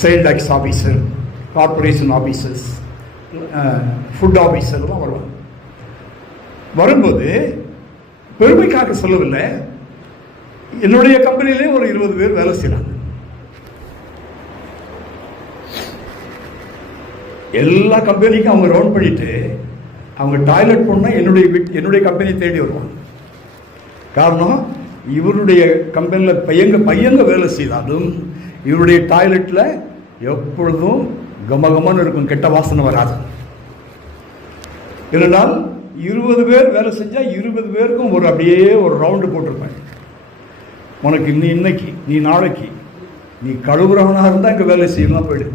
sale tax officer, corporation officers, food officer எல்லாம் வருவாங்க. வரும்போது பெருமைக்காக சொல்லவில்லை. என்னுடைய கம்பெனிலே ஒரு 20 பேர் வேலை செய்யறாங்க. எல்லா கம்பெனிக்கும் அவங்க ரவுண்ட் பண்ணிட்டு அவங்க டாய்லெட் போனா என்னுடைய கம்பெனி தேடி வருவாங்க. காரணம், இவருடைய கம்பெனியில் பையங்க வேலை செய்தாலும் இவருடைய டாய்லெட்ல எப்பொழுதும் கமகமன்னு இருக்கும், கெட்ட வாசனை வராது. இதனால் 20 பேர் வேலை செஞ்சா 20 பேருக்கும் அப்படியே ஒரு ரவுண்டு போட்டிருப்பேன். உனக்கு இன்னைக்கு நீ நாளைக்கு நீ கழுவுறவனாக இருந்தா இங்க வேலை செய்யலாம், போயிடு.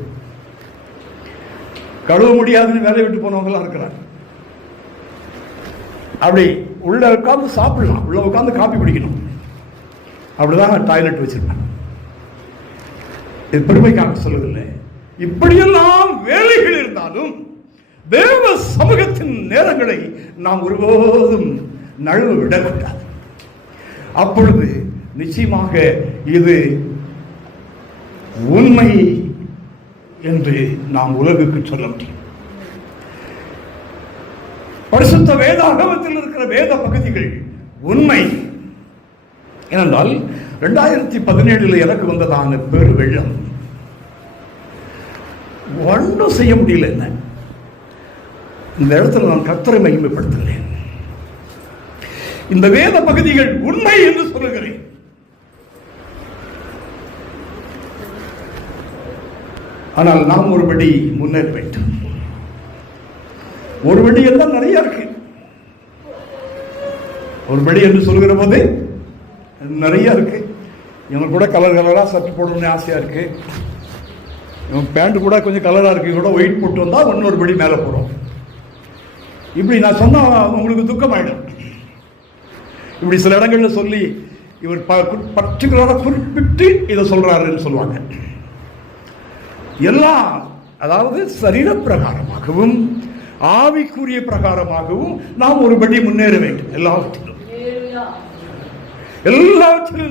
கழுவ முடியாதுன்னு வேலையை விட்டு போனவங்களாம் இருக்கிறாங்க. அப்படி உள்ள உட்காந்து சாப்பிடலாம், உள்ள உட்காந்து காப்பி குடிக்கணும், அப்படிதான் டாய்லெட் வச்சிருக்காங்க. இது பெருமைக்காக சொல்லவில்லை. இப்படியெல்லாம் வேலைகள் இருந்தாலும் தேவ சமூகத்தின் நேரங்களை நாம் ஒருபோதும் நழுவ விடக்கூடாது. அப்பொழுது நிச்சயமாக இது உண்மை என்று நாம் உலகுக்கு சொல்ல முடியும். பரிசுத்த வேதாகமத்தில் இருக்கிற வேத பகுதிகள் உண்மை. ஏனென்றால் 2017 எனக்கு வந்ததான பெரு வெள்ளம் ஒன்றும் செய்ய முடியல. என்ன இந்த இடத்துல நான் கர்த்தரை மகிமைப்படுத்துகிறேன். இந்த வேத பகுதிகள் உண்மை என்று சொல்லுகிறேன். ஆனால் நாம் ஒருபடி முன்னேற வேண்டும். ஒருபடி எல்லாம் நிறைய இருக்கு. ஒருபடி என்று சொல்லுகிற போது நிறைய இருக்கு. இவங்க கூட கலர் கலரா சட்டை போடணும்னு ஆசையா இருக்கு. இவன் பேண்ட் கூட கொஞ்சம் கலரா இருக்கு, கூட ஒயிட் போட்டு வந்தா இன்னொரு படி மேல போறோம். இப்படி நான் சொன்னா உங்களுக்கு துக்கமாயிடும். இப்படி சில இடங்கள்ல சொல்லி இவர் பர்டிகுலரா குறிப்பிட்டு இதை சொல்றாருன்னு சொல்லுவாங்க. எல்லாம் அதாவது சரீர பிரகாரமாகவும் ஆவிக்குரிய பிரகாரமாகவும் நாம் ஒருபடி முன்னேற வேண்டும். எல்லாவற்றிலும்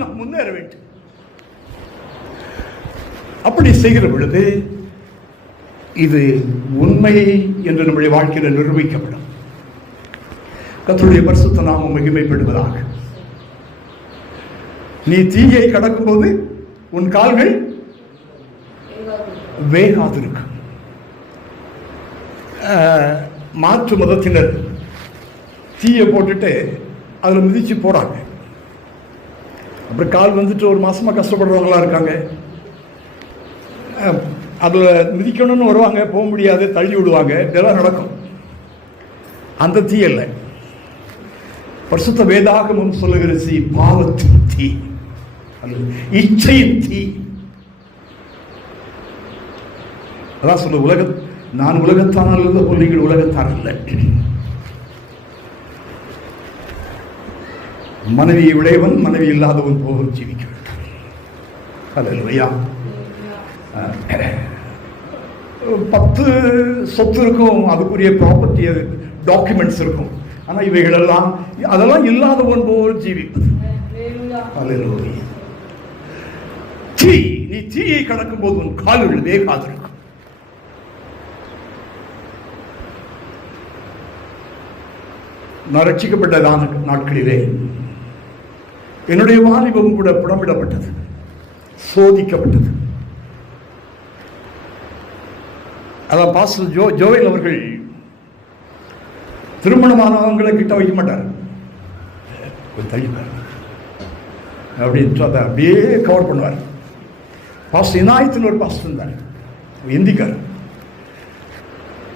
நாம் முன்னேற வேண்டும். அப்படி செய்கிற பொழுது இது உண்மை என்று நம்முடைய வாழ்க்கையில் நிரூபிக்கப்படும். கர்த்தருடைய பரிசுத்த நாமம் மகிமைப்படுவதாக. நீ தீயை கடக்கும் போது உன் கால்கள் வேகாதிருக்கும். மாற்று மதத்தினர் தீயை போட்டுட்டு அதில் மிதிச்சு போறாங்க. அப்புறம் கால் வந்துட்டு ஒரு மாசமா கஷ்டப்படுறவங்களா இருக்காங்க. அதில் மிதிக்கணும்னு வருவாங்க, போக முடியாது, தள்ளி விடுவாங்க, இதெல்லாம் நடக்கும். அந்த தீ இல்லை. பரிசுத்த வேதாகமம் சொல்லுகிற தீ பாவத்தின் தீ, இச்சையின் தீ. அதான் சொல்ல, நான் உலகத்தான் அல்லது போல் நீங்கள் உலகத்தான் அல்ல. மனைவியை உடையவன் மனைவி இல்லாதவன் போகும் ஜீவிக்க வேண்டும். அல்லேலூயா. 10 சொத்து இருக்கும், அதுக்குரிய ப்ராப்பர்ட்டி டாக்குமெண்ட்ஸ் இருக்கும். ஆனா இவைகள் எல்லாம் அதெல்லாம் இல்லாதவன் போல் ஜீவிப்பது. அல்லேலூயா. தீ, நீ தீயை கடக்கும் போது உன் கால்கள் வேகாதிருக்கும். நான் ரட்சிக்கப்பட்டதான நாட்களிலே என்னுடைய வாலிபம் கூட புடமிடப்பட்டது, சோதிக்கப்பட்டது. அதான் பாஸ்டர் ஜோவேல் அவர்கள் திருமணமானவங்களை கிட்ட வைக்க மாட்டார், கொஞ்சம் தள்ளிப்பார் அப்படின்னு அதை அப்படியே கவர் பண்ணுவார். பாஸ்டர் இனாயத்தில் ஒரு பாஸ்டர் இருந்தார், இந்திக்கார்.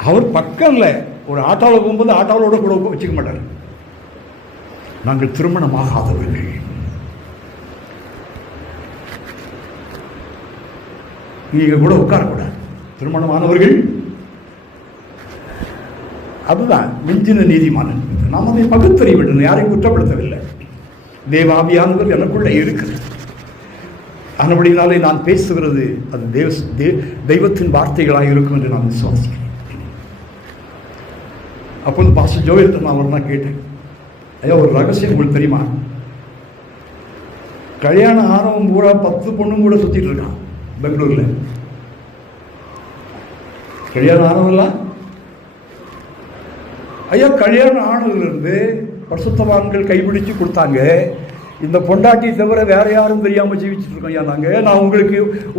அவர் பக்கம்ல ஒரு ஆட்டோவில் போகும்போது ஆட்டோவோட கூட வச்சுக்க மாட்டார். நாங்கள் திருமணமாகாதவர்கள், நீங்க கூட உட்காரக்கூடாது, திருமணமானவர்கள் அதுதான் மிஞ்சின நீதிமானன். நாம் அதை பகுத்தறிய வேண்டும், யாரையும் குற்றப்படுத்தவில்லை. தேவாவியானவர் எனக்குள்ள இருக்குது. ஆனபடினாலே நான் பேசுகிறது அது தெய்வத்தின் வார்த்தைகளாக இருக்கும் என்று நான் விசுவாசிக்கிறேன். அப்போது பாஸ்டர் ஜோவேல் நான் அவர் தான் கேட்டேன், ஐயா ஒரு ரகசியம் உங்களுக்கு தெரியுமா? கல்யாணம் ஆனவன் கூட 10 பொண்ணும் கூட சுத்திட்டு இருக்கான் பெங்களூர்ல. கல்யாணம் ஆனவங்களா? ஐயா கல்யாணம் ஆனதுல இருந்து பரிசுத்தவான்கள் கைப்பிடிச்சு கொடுத்தாங்க. இந்த பொண்டாட்டி தவிர வேற யாரும் தெரியாம ஜீவிச்சுட்டு இருக்கோம். ஏன் நாங்க நான்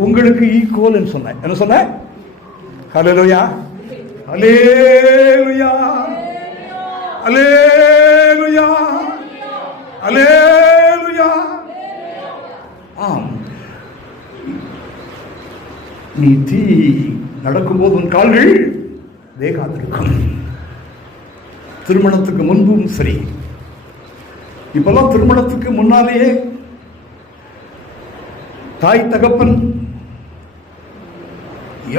உங்களுக்கு ஈக்குவல்னு சொன்னேன். என்ன சொன்னேன்? ஹல்லேலூயா, ஹல்லேலூயா, ஹல்லேலூயா, ஹல்லேலூயா. ஆம், நீ தீ நடக்கும்போது உன் கால்கள் வேகாதிருக்கும். திருமணத்துக்கு முன்பும் சரி, இப்பெல்லாம் திருமணத்துக்கு முன்னாலேயே தாய் தகப்பன்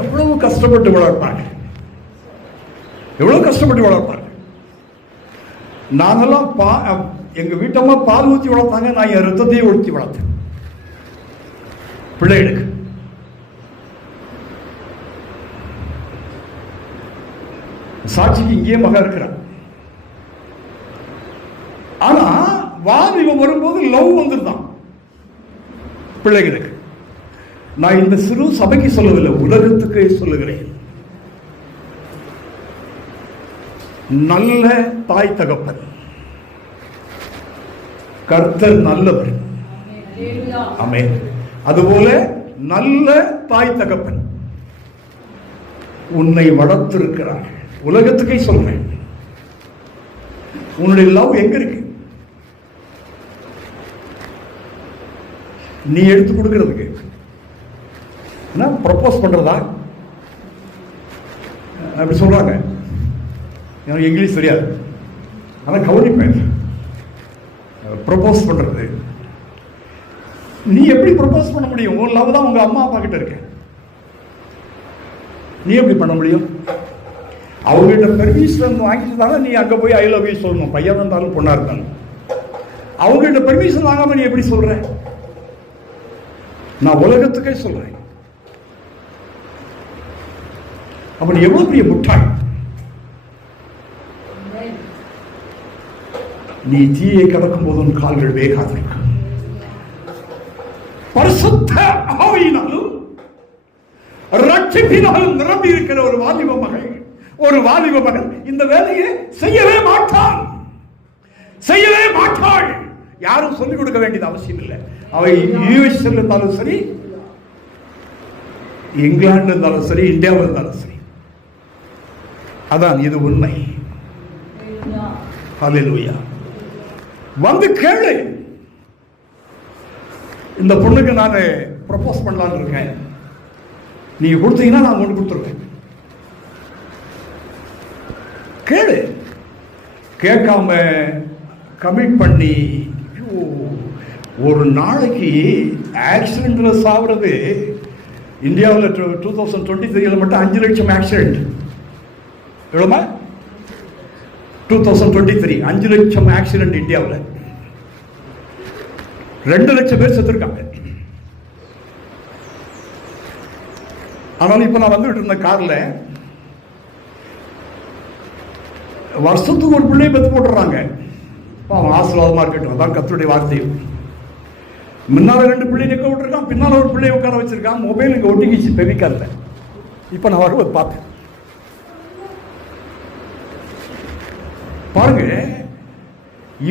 எவ்வளவு கஷ்டப்பட்டு வளர்ப்பாங்க, எவ்வளவு கஷ்டப்பட்டு வளர்ப்பாங்க. நானெல்லாம் எங்க வீட்டம்மா பால் ஊற்றி வளர்த்தாங்க, நான் என் ரத்தத்தையே ஊற்றி வளர்த்தேன் பிள்ளைகளுக்கு. சாட்சிக்கு இங்கேயே மகன் இருக்கிறான். ஆனா வாலிபம் வரும்போது லவ் வந்துருதான் பிள்ளைகளுக்கு. நான் இந்த சிறு சபைக்கு சொல்லவில்லை, உலகத்துக்கு சொல்லுகிறேன். நல்ல தாய் தகப்பன், கர்த்தர் நல்லவர். ஆமென். அதுபோல நல்ல தாய் தகப்பன் உன்னை வளர்த்திருக்கிறார். உலகத்துக்கே சொல்றேன், உன்னுடைய லவ் எங்க இருக்கு? நீ எடுத்து கொடுக்கிறதுக்கு ப்ரப்போஸ் பண்றதா? அப்படி சொல்றாங்க. எனக்கு இங்கிலீஷ் தெரியாது, ஆனால் கவனிப்பேன். ப்ரப்போஸ் பண்றது, நீ எப்படி ப்ரப்போஸ் பண்ண முடியும்? உன் லவ் தான் உங்க அம்மா அப்பா கிட்ட இருக்கு. நீ எப்படி பண்ண முடியும்? அவங்ககிட்ட பெர்மிஷன் வாங்கிட்டு தானே நீ அங்கே போய் ஐ லவ் யூ சொல்லணும். பையன் இருந்தாலும் பொண்ணா இருந்தாலும் அவங்ககிட்ட பெர்மிஷன் வாங்காம நீ எப்படி சொல்ற? நான் உலகத்துக்கே சொல்றேன். அப்ப நீ எவ்வளவு பெரிய முட்டாள்! நீ தீயை கடக்கும் போதும் கால்கள் வேகாதிருக்கும். பரிசுத்த ஆவியினாலும் ரட்சிப்பினாலும் நிரம்பி இருக்கிற ஒரு வாலிப மகன், ஒரு வாலிப மகன் இந்த வேலையை செய்யவே மாட்டான், செய்யவே மாட்டாள். யாரும் சொல்லிக் கொடுக்க வேண்டியது அவசியம் இல்லை. அவை யூஎஸ் இருந்தாலும் சரி, இங்கிலாந்து இருந்தாலும் சரி, இந்தியாவில் இருந்தாலும் சரி. அதான் இது உண்மை. ஹல்லேலூயா. வந்து கேளு. இந்த பொண்ணுக்கு நான் ப்ரப்போஸ் பண்ணலான்னு இருக்கேன், நீங்க கொடுத்தீங்கன்னா நான் ஒன்று கொடுத்துருவேன். கேளு. கேட்காம கமிட் பண்ணி ஒரு நாளைக்கு ஆக்சிடென்ட்ல சாவுறது இந்தியாவில் 2023 மட்டும் 5 லட்சம் ஆக்சிடென்ட். எவ்வளோமா? 2023 5 லட்சம் ஆக்சிடென்ட் இந்தியாவில். 2 லட்சம் பேர் செத்துருக்காங்க. ஆனாலும் இப்ப நான் வந்துட்டு இருந்த கார்ல வருஷத்துக்கு ஒரு பிள்ளையை பெற்று போட்டுறாங்க. ஆசீர்வாதமா இருக்கட்டும், அதான் கர்த்தருடைய வார்த்தை. முன்னால 2 பிள்ளை நிற்க விட்டுருக்கான், பின்னால ஒரு பிள்ளையை உட்கார வச்சிருக்கான். மொபைல் இங்க ஒட்டிக்கிச்சு பெவிக்கார்ல. இப்ப நான் வருவது பார்த்தேன். பாருங்க,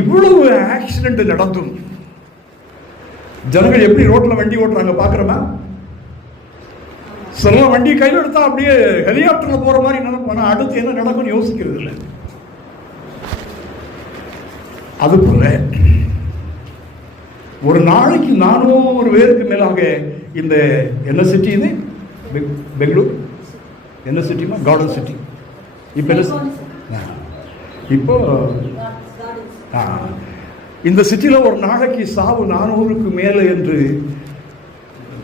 இவ்வளவு ஆக்சிடென்ட் நடந்தும் ஜனங்கள் எப்படி ரோட்ல வண்டி ஓட்டுறாங்க பாக்குறோமா? சில வண்டி கையில் எடுத்தா அப்படியே ஹெலிகாப்டர்ல போற மாதிரி நினைப்பாங்க. அடுத்து என்ன நடக்கும்னு யோசிக்கிறது இல்லை. அதுபோல ஒரு நாளைக்கு 400 பேருக்கு மேலாக இந்த என்ன சிட்டி இது? பெங்களூர் என்ன சிட்டிமா? Garden city. இப்போ இந்த சிட்டியில ஒரு நாளைக்கு சாவு 400க்கு மேல என்று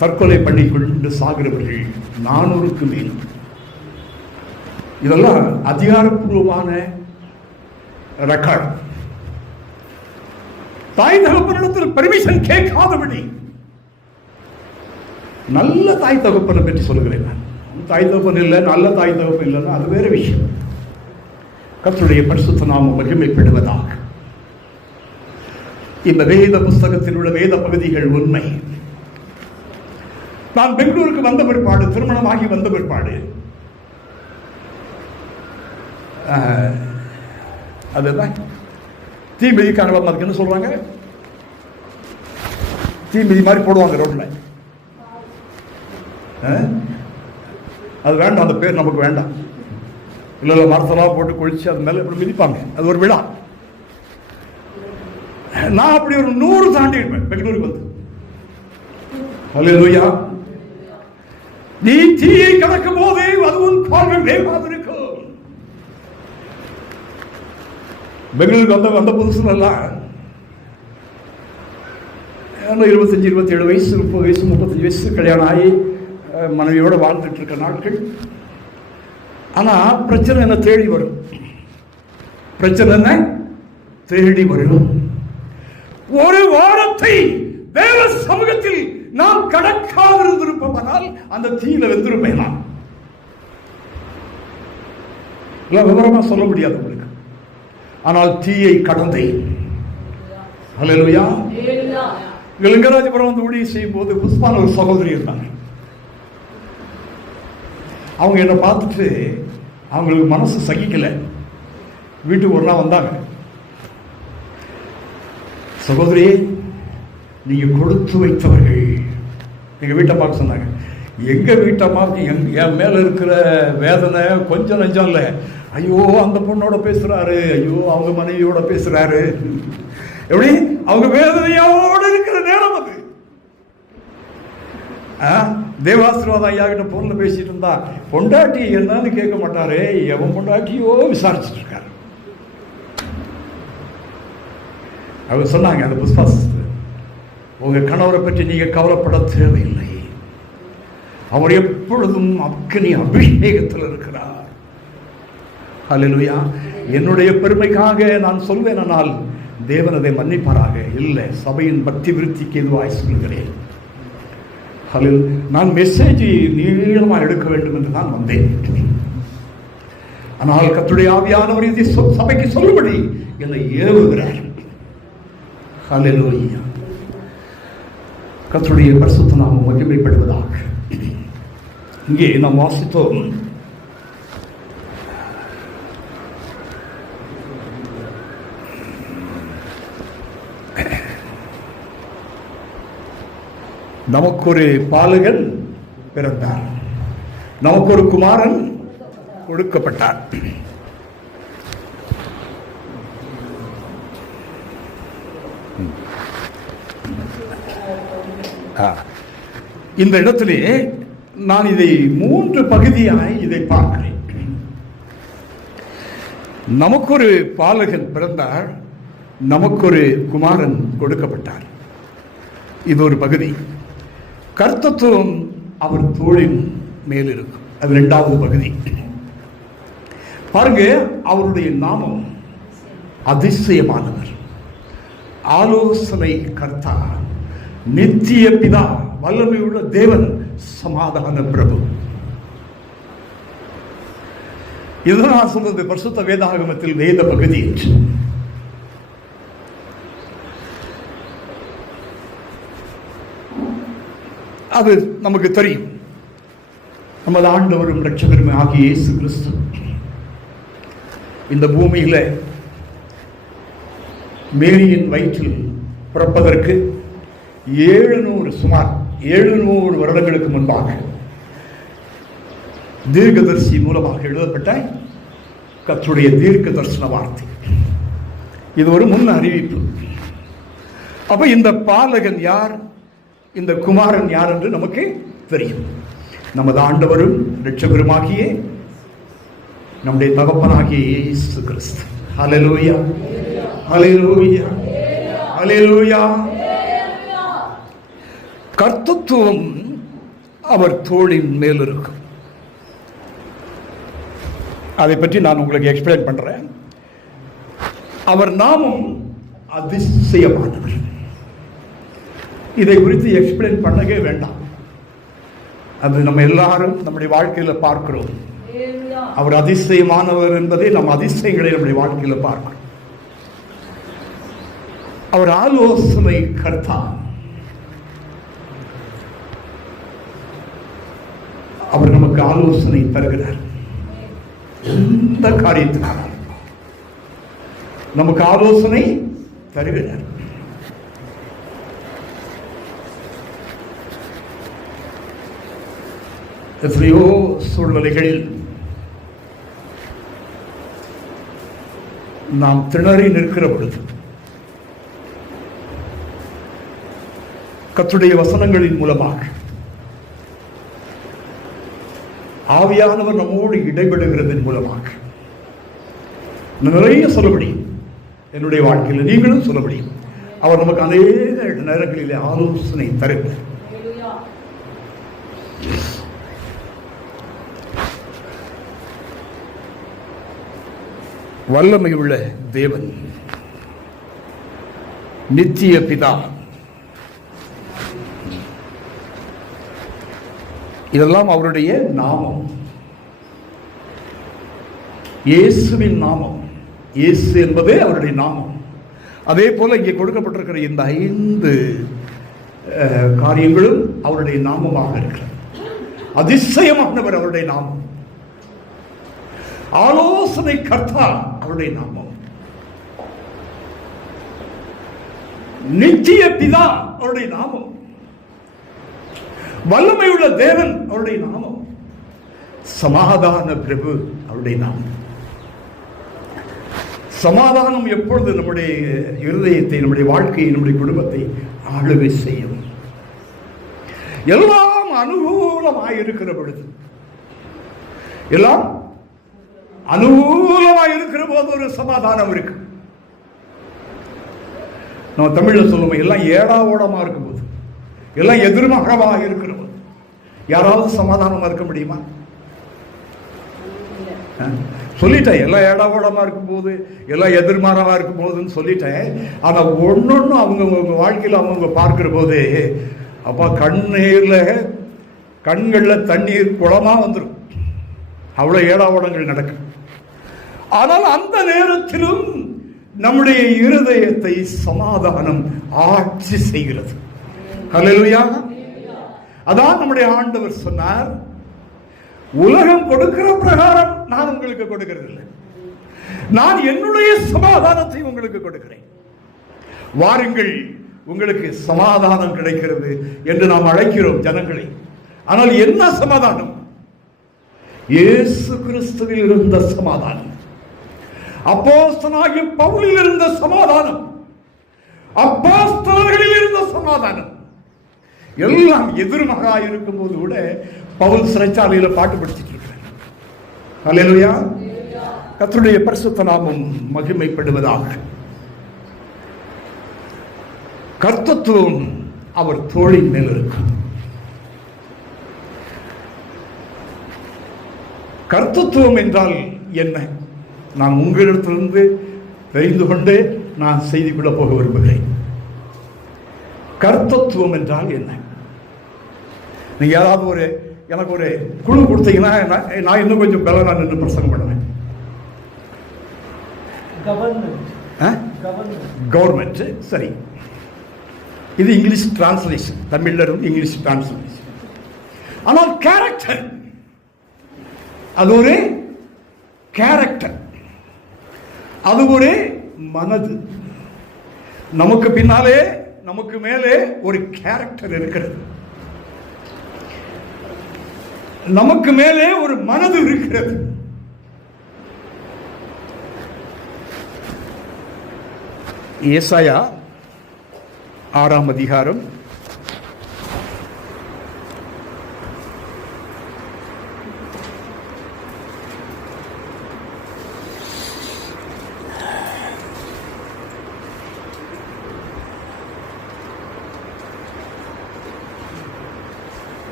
தற்கொலை பண்ணிக்கொண்டு சாகிறவர்கள் 400க்கு மேல். இதெல்லாம் அதிகாரப்பூர்வமான ரெக்கார்ட். தாய் தகப்பனிடத்தில் பெர்மிஷன் கேட்காதபடி. நல்ல தாய் தகப்பனை பற்றி சொல்லுகிறேன் நான். தாய் தகப்பன் இல்லை, நல்ல தாய் தகப்பன் இல்லைன்னா அது வேற விஷயம். கர்த்தருடைய பரிசுத்த நாமம் மகிமைப்படுவதாக. இந்த வேத புஸ்தகத்தில் உள்ள வேத பகுதிகள் உண்மை. நான் பெங்களூருக்கு வந்த பிற்பாடு, திருமணமாகி வந்த பிற்பாடு, அதுதான் தீ மிதிக்காங்களா, அதுக்கு என்ன சொல்றாங்க? தீ மிதி மாதிரி போடுவாங்க ரோட்ல. அது வேண்டாம், அந்த பேர் நமக்கு வேண்டாம். இல்லை மரத்தெல்லாம் போட்டு குளிச்சு அது மேலே இப்படி மிதிப்பாங்க, அது ஒரு விழா. நான் அப்படி ஒரு 100 தாண்டி இருப்பேன் பெங்களூருக்கு வந்து. அல்லேலூயா. நீ தீயை கடக்கும் போதே அதுவும் கால்கள் வேகாது இருக்கும். பெங்களூருக்கு வந்த புதுசுல எல்லாம் 25, 27 வயசு, 30 வயசு, 35 வயசு கல்யாணம் ஆகி மனைவியோட வாழ்ந்துட்டு இருக்க நாட்கள். ஆனா பிரச்சனை என்ன தேடி வரும், பிரச்சனை என்ன தேடி வரும். ஒரு வாரத்தை தேவ சமூகத்தில் நாம் கடக்காதிருந்திருப்போமானால் அந்த தீயில வெந்திருப்பேன். நான் விவரமா சொல்ல முடியாது உங்களுக்கு, ஆனால் தீயை கடந்தேன். அல்லேலூயா. லிங்கராஜபுரம் வந்து ஊழியம் செய்யும் போது புஷ்பான ஒரு சகோதரி இருந்தாங்க. அவங்க என்னை பார்த்துட்டு அவங்களுக்கு மனசு சகிக்கல, வீட்டுக்கு ஒரு நாள் வந்தாங்க. சகோதரி, நீங்க கொடுத்து வைத்தவர்கள். எங்க வீட்டம்மாவுக்கு சொன்னாங்க. எங்க வீட்டம்மாவுக்கு என் மேல இருக்கிற வேதனை கொஞ்சம் நெஞ்சம் இல்லை. ஐயோ அந்த பொண்ணோட பேசுறாரு, ஐயோ அவங்க மனைவியோட பேசுறாரு, எப்படி அவங்க வேதனையோடு இருக்கிற நேரம் அது. தேவாசிர்வாதம் ஐயா கிட்ட போன்ல பேசிட்டு இருந்தா பொண்டாட்டி என்னன்னு கேட்க மாட்டாரு, எவன் பொண்டாட்டியோ விசாரிச்சுட்டு இருக்காரு. அவங்க சொன்னாங்க, அந்த புஷ்பா சிஸ்டர், உங்க கணவரை பற்றி நீங்க கவலைப்பட தேவையில்லை, அவர் எப்பொழுதும் அக்னி அபிஷேகத்தில் இருக்கிறார். அல்லேலூயா. என்னுடைய பெருமைக்காக நான் சொல்வேன், ஆனால் தேவன் அதை மன்னிப்பாராக. இல்லை, சபையின் பக்தி விருத்திக்கு எதுவாய் சொல்கிறேன். நான் மெசேஜ் நீளமாக எடுக்க வேண்டும் என்று தான் வந்தேன். ஆனால் கர்த்தருடைய ஆவியானவர் இதை சபைக்கு சொல்லும்படி என்னை ஏவுகிறார். ஹல்லேலூயா. கர்த்தருடைய பரிசுத்த நாமம் மகிமைப்படுவதாக. இங்கே நாம் வாசித்தோம், நமக்கு ஒரு பாலகன் பிறந்தார், நமக்கு ஒரு குமாரன் கொடுக்கப்பட்டார். இந்த இடத்திலே நான் இதை 3 பகுதியாய் இதை பார்க்கிறேன். நமக்கு ஒரு பாலகன் பிறந்தார், நமக்கு ஒரு குமாரன் கொடுக்கப்பட்டார். இது ஒரு பகுதி. கர்த்தத்துவம் அவர் தோளின் மேல் இருக்கும், அது 2வது பகுதி. பாருங்க, அவருடைய நாமம் அதிசயமானவர், ஆலோசனை கர்த்தா, நித்திய பிதா, வல்லமையுள்ள தேவன், சமாதான பிரபு. இதுதான் நான் சொல்றது பரிசுத்த வேதாகமத்தில் வேத பகுதி. அது நமக்கு தெரியும். நமது ஆண்டவரும் இரட்சகரும் ஆகிய இயேசு கிறிஸ்து இந்த பூமியில மேரியின் வயிற்றில் பிறப்பதற்கு சுமார் 700 வருடங்களுக்கு முன்பாக தீர்க்கதரிசி மூலமாக எழுதப்பட்ட கர்த்தருடைய தீர்க்க தரிசன வார்த்தை. இது ஒரு முன் அறிவிப்பு. அப்ப இந்த பாலகன் யார், இந்த குமாரன் யார் என்று நமக்கு தெரியும். நமது ஆண்டவரும் இரட்சகருமாகிய நம்முடைய தகப்பனாகிய இயேசு கிறிஸ்து. ஹல்லேலூயா, ஹல்லேலூயா, ஹல்லேலூயா. கர்த்தத்துவம் அவர் தோளின் மேல் இருக்கும். அதை பற்றி நான் உங்களுக்கு எக்ஸ்பிளைன் பண்றேன். அவர் நாமம் அதிசயமானவர். இதை குறித்து எக்ஸ்பிளைன் பண்ணவே வேண்டாம், அது நம்ம எல்லாரும் நம்முடைய வாழ்க்கையில பார்க்கிறோம். அவர் அதிசயமானவர் என்பதை நம்ம அதிசயங்களை நம்முடைய வாழ்க்கையில பார்க்கிறோம். அவர் ஆலோசனை கர்த்தா, அவர் நமக்கு ஆலோசனை தருகிறார். எந்த காரியத்தினாலும் நமக்கு ஆலோசனை தருகிறார். எத்தனையோ சூழ்நிலைகளில் நாம் திணறி நிற்கிற பொழுது கர்த்தருடைய வசனங்களின் மூலமாக ஆவியானவர் நம்மோடு இடைபெடுகிறதன் மூலமாக நிறைய சொல்ல முடியும். என்னுடைய வாழ்க்கையில் நீங்களும் சொல்ல முடியும். அவர் நமக்கு அநேக நேரங்களிலே ஆலோசனை தருகிறார். வல்லமை உள்ள தேவன், நித்திய பிதா, இதெல்லாம் அவருடைய நாமம். இயேசுவின் நாமம். இயேசு என்பதே அவருடைய நாமம். அதே போல இங்கே கொடுக்கப்பட்டிருக்கிற இந்த 5 காரியங்களும் அவருடைய நாமமாக இருக்கிறது. அதிசயமானவர் அவருடைய நாமம். ஆலோசனை கர்த்தா அவருடைய நாமம். நித்திய பிதா அவருடைய நாமம். வல்லமை உள்ள தேவன் அவருடைய நாமம். சமாதான பிரபு அவருடைய நாமம். சமாதானம் எப்பொழுது நம்முடைய இருதயத்தை, நம்முடைய வாழ்க்கையை, நம்முடைய குடும்பத்தை ஆளுகை செய்யும். எல்லாம் அனுகூலமாயிருக்கிற பொழுது, எல்லாம் அனுகூலமாயிருக்கிற போது ஒரு சமாதானம் இருக்கு. நம்ம தமிழ்ல சொல்லுவோம், எல்லாம் ஏடா ஓடமா இருக்கும் போது, எல்லாம் எதிர்மகமாக இருக்கிற போது யாராவது சமாதானமா இருக்க முடியுமா? சொல்லிட்டேன், எல்லாம் ஏடாவோடமா இருக்கும் போது, எல்லாம் எதிர்மாறவா இருக்கும் போதுன்னு சொல்லிட்டேன். ஆனா ஒன்னொன்னு அவங்க வாழ்க்கையில் அவங்க பார்க்கிற போது அப்பா கண்கள்ல தண்ணீர் குளமா வந்துடும். அவ்வளவு ஏடாவோடங்கள் நடக்கும். ஆனால் அந்த நேரத்திலும் நம்முடைய இருதயத்தை சமாதானம் ஆட்சி செய்கிறது. ஹல்லேலூயா. அதான் நம்முடைய ஆண்டவர் சொன்னார், உலகம் கொடுக்கிற பிரகாரம் நான் உங்களுக்கு கொடுக்கிறது இல்லை, நான் என்னுடைய சமாதானத்தை உங்களுக்கு கொடுக்கிறேன். வாருங்கள், உங்களுக்கு சமாதானம் கிடைக்கிறது என்று நாம் அழைக்கிறோம் ஜனங்களை. ஆனால் என்ன சமாதானம்? இயேசு கிறிஸ்துவில் இருந்த சமாதானம், அப்போஸ்தலனாகிய பவுலில் இருந்த சமாதானம், அப்போஸ்தலர்களில் இருந்த சமாதானம் எல்லாம் எதிர்மகா இருக்கும் போது கூட பவுல் சிறைச்சாலையில பாட்டு படிச்சுட்டு இருக்கிறார். ஹல்லேலூயா. கர்த்தருடைய பரிசுத்த நாமம் மகிமைப்படுவதாக. கர்த்தத்துவம் அவர் தோளின் மேல் இருக்கும். கர்த்தத்துவம் என்றால் என்ன? நான் உங்களிடத்திலிருந்து தெரிந்து கொண்டு நான் செய்திக்குள்ள போக விரும்புகிறேன். கர்த்தத்துவம் என்றால் என்ன? நீங்க யாராவது எனக்கு ஒரு குழு கொடுத்தீங்கன்னா நான் இன்னும் கொஞ்சம் பலனா நின்று பிரசங்கம் பண்ணுவேன். கவர்மெண்ட். சரி, இது இங்கிலீஷ் டிரான்ஸ்லேஷன், தமிழ்ல இருந்து இங்கிலீஷ் டிரான்ஸ்லேஷன். ஆனால் கேரக்டர், அது ஒரு கேரக்டர், அது ஒரு மனது. நமக்கு பின்னாலே, நமக்கு மேலே ஒரு கேரக்டர் இருக்கிறது. நமக்கு மேலே ஒரு மனது இருக்கிறது. ஏசாயா 6ஆம் அதிகாரம்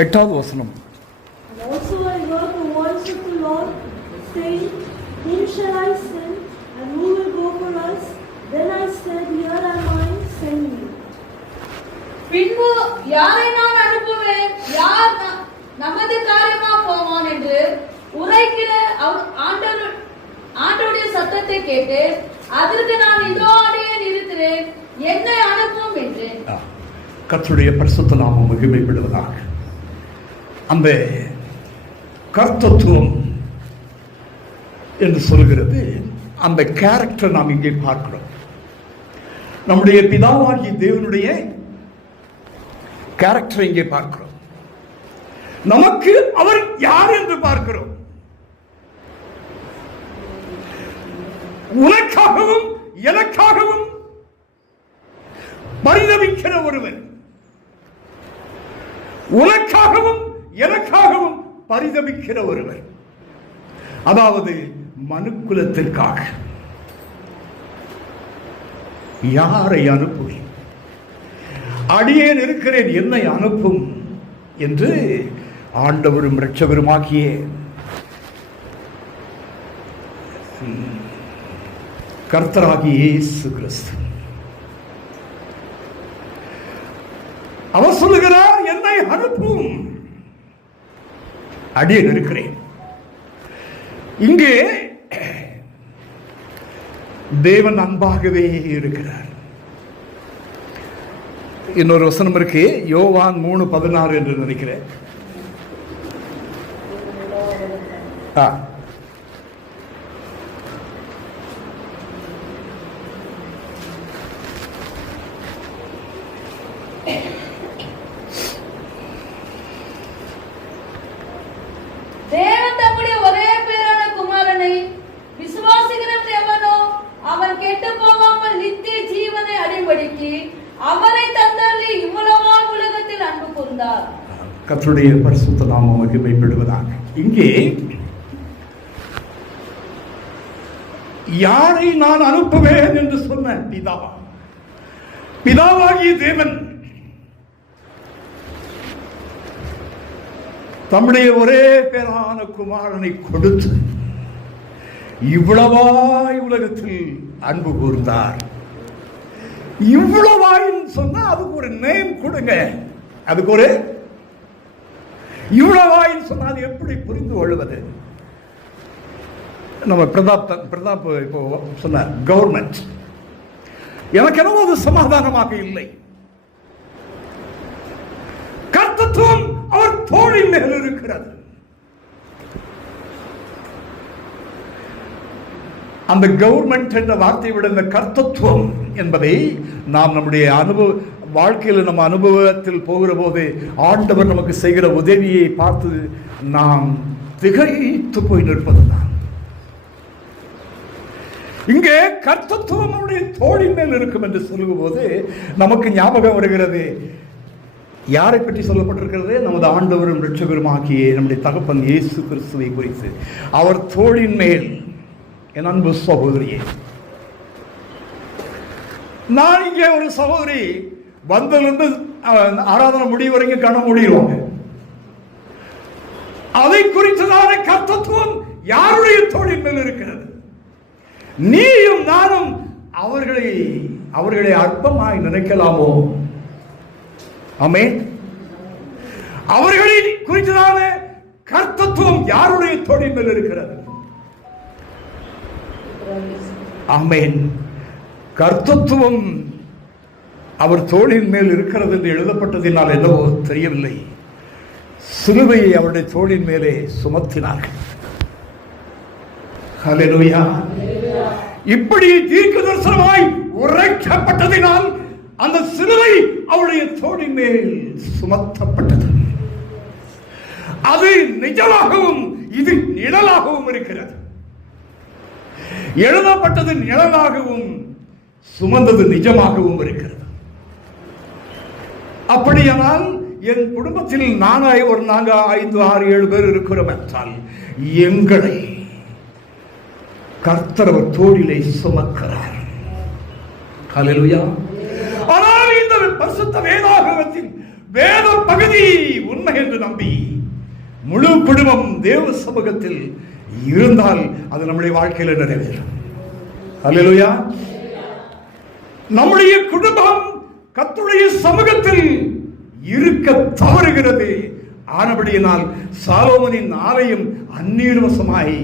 8வது வசனம். Also I heard the voice of the Lord saying, Whom shall I send, and who will go for us? Then I said, Here am I, send me. பின்பு யாரை நான் அனுப்புவேன், யார் நமது காரியமா போவான் என்று உரைக்கிற ஆண்டவருடைய சத்தத்தை கேட்டு, அதற்கு நான் இதோ அடியேன் இருக்கிறேன், என்னை அனுப்பும் என்றேன். கர்த்தருடைய பரிசுத்த நாமம் மகிமைப்படுவதாக. அந்த கர்த்தத்துவம் என்று சொல்கிறது. அந்த கேரக்டர் நாம் இங்கே பார்க்கிறோம். நம்முடைய பிதாவாகிய தேவனுடைய கேரக்டரை இங்கே பார்க்கிறோம். நமக்கு அவர் யார் என்று பார்க்கிறோம். உனக்காகவும் எனக்காகவும் பரிதவிக்கிற ஒருவர், உனக்காகவும் எனக்காகவும் பரிதவிக்கிற ஒருவர், அதாவது மனுக்குலத்திற்காக. யாரை அனுப்புவேன்? அடியேன் இருக்கிறேன், என்னை அனுப்பும் என்று ஆண்டவரும் இரட்சகருமாகிய கர்த்தராகிய இயேசு கிறிஸ்து அவர் சொல்லுகிறார், என்னை அனுப்பும், அடியேன் இருக்கிறேன். இங்கே தேவன் அன்பாகவே இருக்கிறார். இன்னொரு வசனம் இருக்கு, யோவான் 3:16 என்று நினைக்கிறேன். தேவன் தம்முடைய ஒரே பேரான குமாரனை விசுவாசிக்கிறவன் எவனோ அவன் கெட்டு போகாமல் நித்திய ஜீவனை அடைபடிக்கு அவரை தந்தருளி இவ்வளவா உலகத்தில் அன்பு கூர்ந்தார். கர்த்தருடைய பரிசுத்த நாமம் மகிமைப்படுவதாக. இங்கே யாரை நான் அனுப்புவேன் என்று சொன்ன பிதாவாகிய தேவன் தம்முடைய ஒரே பேரான குமாரனை கொடுத்து இவ்வளவாய் உலகத்தில் அன்பு கூர்ந்தார். இவ்வளவாயின்னு சொன்னா அதுக்கு ஒரு நேம் கொடுங்க. அதுக்கு ஒரு இவ்வளவாயின்னு சொன்னா அது எப்படி புரிந்து கொள்வது? நம்ம பிரதாப் இப்போ சொன்னார், கவர்மெண்ட். எனக்கு என்னவோ அது சமாதானமாக இல்லை. கர்த்தத்துவம் அவர் தோளின் மேல் இருக்கிறது. அந்த கவர்மெண்ட் என்ற வார்த்தையை விட இந்த கர்த்தத்துவம் என்பதை நாம் நம்முடைய வாழ்க்கையில் நம்ம அனுபவத்தில் போகிற போது ஆண்டவர் நமக்கு செய்கிற உதவியை பார்த்து நாம் திகைத்து போய் நிற்பதுதான். இங்கே கர்த்தத்துவம் நம்முடைய தோளின் மேல் இருக்கும் என்று சொல்லும் போது நமக்கு ஞாபகம் வருகிறது, யாரை பற்றி சொல்லப்பட்டிருக்கிறது? நமது ஆண்டவரும் இரட்சகருமாகிய நம்முடைய தகப்பன் இயேசு கிறிஸ்துவை குறித்து. அவர் தோளின் மேல். என் அன்பு சகோதரியே, நான் இங்கே ஒரு சகோதரி வந்திலிருந்து ஆராதனை முடிவு வரைக்கும் காண முடியும். அதை குறித்ததான கர்த்தத்துவம் யாருடைய தோளின் மேல் இருக்கிறது? நீயும் நானும் அவர்களை அற்பமாய் நினைக்கலாமோ? ஆமென். அவர்களை குறித்ததான கர்த்தத்துவம் யாருடைய தோளின் மேல் இருக்கிறது? ஆமென். கர்த்தத்துவம் அவர் தோளின் மேல் இருக்கிறது என்று எழுதப்பட்டதினால் என்னவோ தெரியவில்லை, சிலுவையை அவருடைய தோளின் மேலே சுமத்தினார்கள். ஹல்லேலூயா. இப்படி தீர்க்க தரிசனமாய் உரைக்கப்பட்டதினால் அந்த சிலுவை அவருடைய தோளின் மேல் சுமத்தப்பட்டது. அது நிஜமாகவும் இது நிழலாகவும் இருக்கிறது. எழுதப்பட்டது நிழலாகவும் சுமந்தது நிஜமாகவும் இருக்கிறது. அப்படியானால் என் குடும்பத்தில் நாங்கள் 5, 6, 7 பேர் இருக்கிறோம் என்றால் எங்களை கர்த்தர் தோளிலே சுமக்கிறார். ஹல்லேலூயா. ஆனால் இந்த பரிசுத்த வேதாகமத்தின் வேத பகுதி உண்மை என்று நம்பி முழு குடும்பம் தேவ சமூகத்தில் இருந்தால் அது நம்முடைய வாழ்க்கையில் நிறைவேறும். ஹல்லேலூயா. நம்முடைய குடும்பம் கர்த்தருடைய சமூகத்தில் இருக்க தவறுகிறது. ஆனபடியினால் சாலோமோனின் ஆலயம் அந்நீர் வசமாய்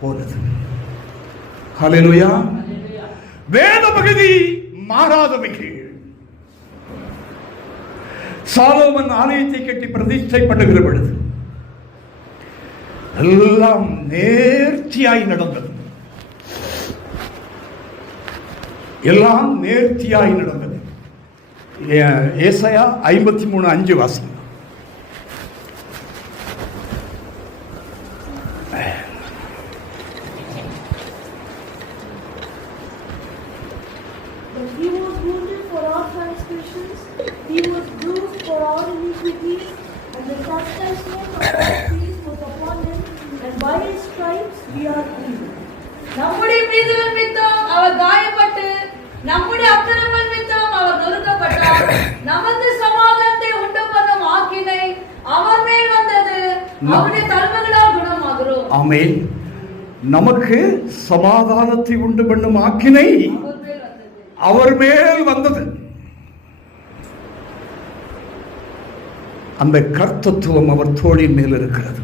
போனது. ஹல்லேலூயா. வேத பகுதி மாறாதவைகள். சாலோமன் ஆலயத்தை கட்டி பிரதிஷ்டை பண்ணுகிற பொழுது எல்லாம் நேர்ச்சியாய் நடந்தது. எல்லாம் நேர்த்தியாய் நடந்தது. ஏசாயா 53:5 வாசி. But he was wounded for our transgressions, he was bruised for our iniquities, and the chastisement of our peace was upon him, and by his stripes we are healed. நம்முடைய மீதுகள் நிமித்தம் அவர் காயப்பட்டு, நம்முடைய அக்கிரமங்கள் நிமித்தம் அவர் நொறுக்கப்பட்டார். நமது சமாதானத்தை உண்டு பண்ணும் ஆக்கினை அவர் மேல் வந்தது, அவருடைய தழும்புகளால் குணமாகிறோம். ஆமென். நமக்கு சமாதானத்தை உண்டு பண்ணும் ஆக்கினை அவர் மேல் வந்தது. அந்த கர்த்தத்துவம் அவர் தோளின் மேல் இருக்கிறது.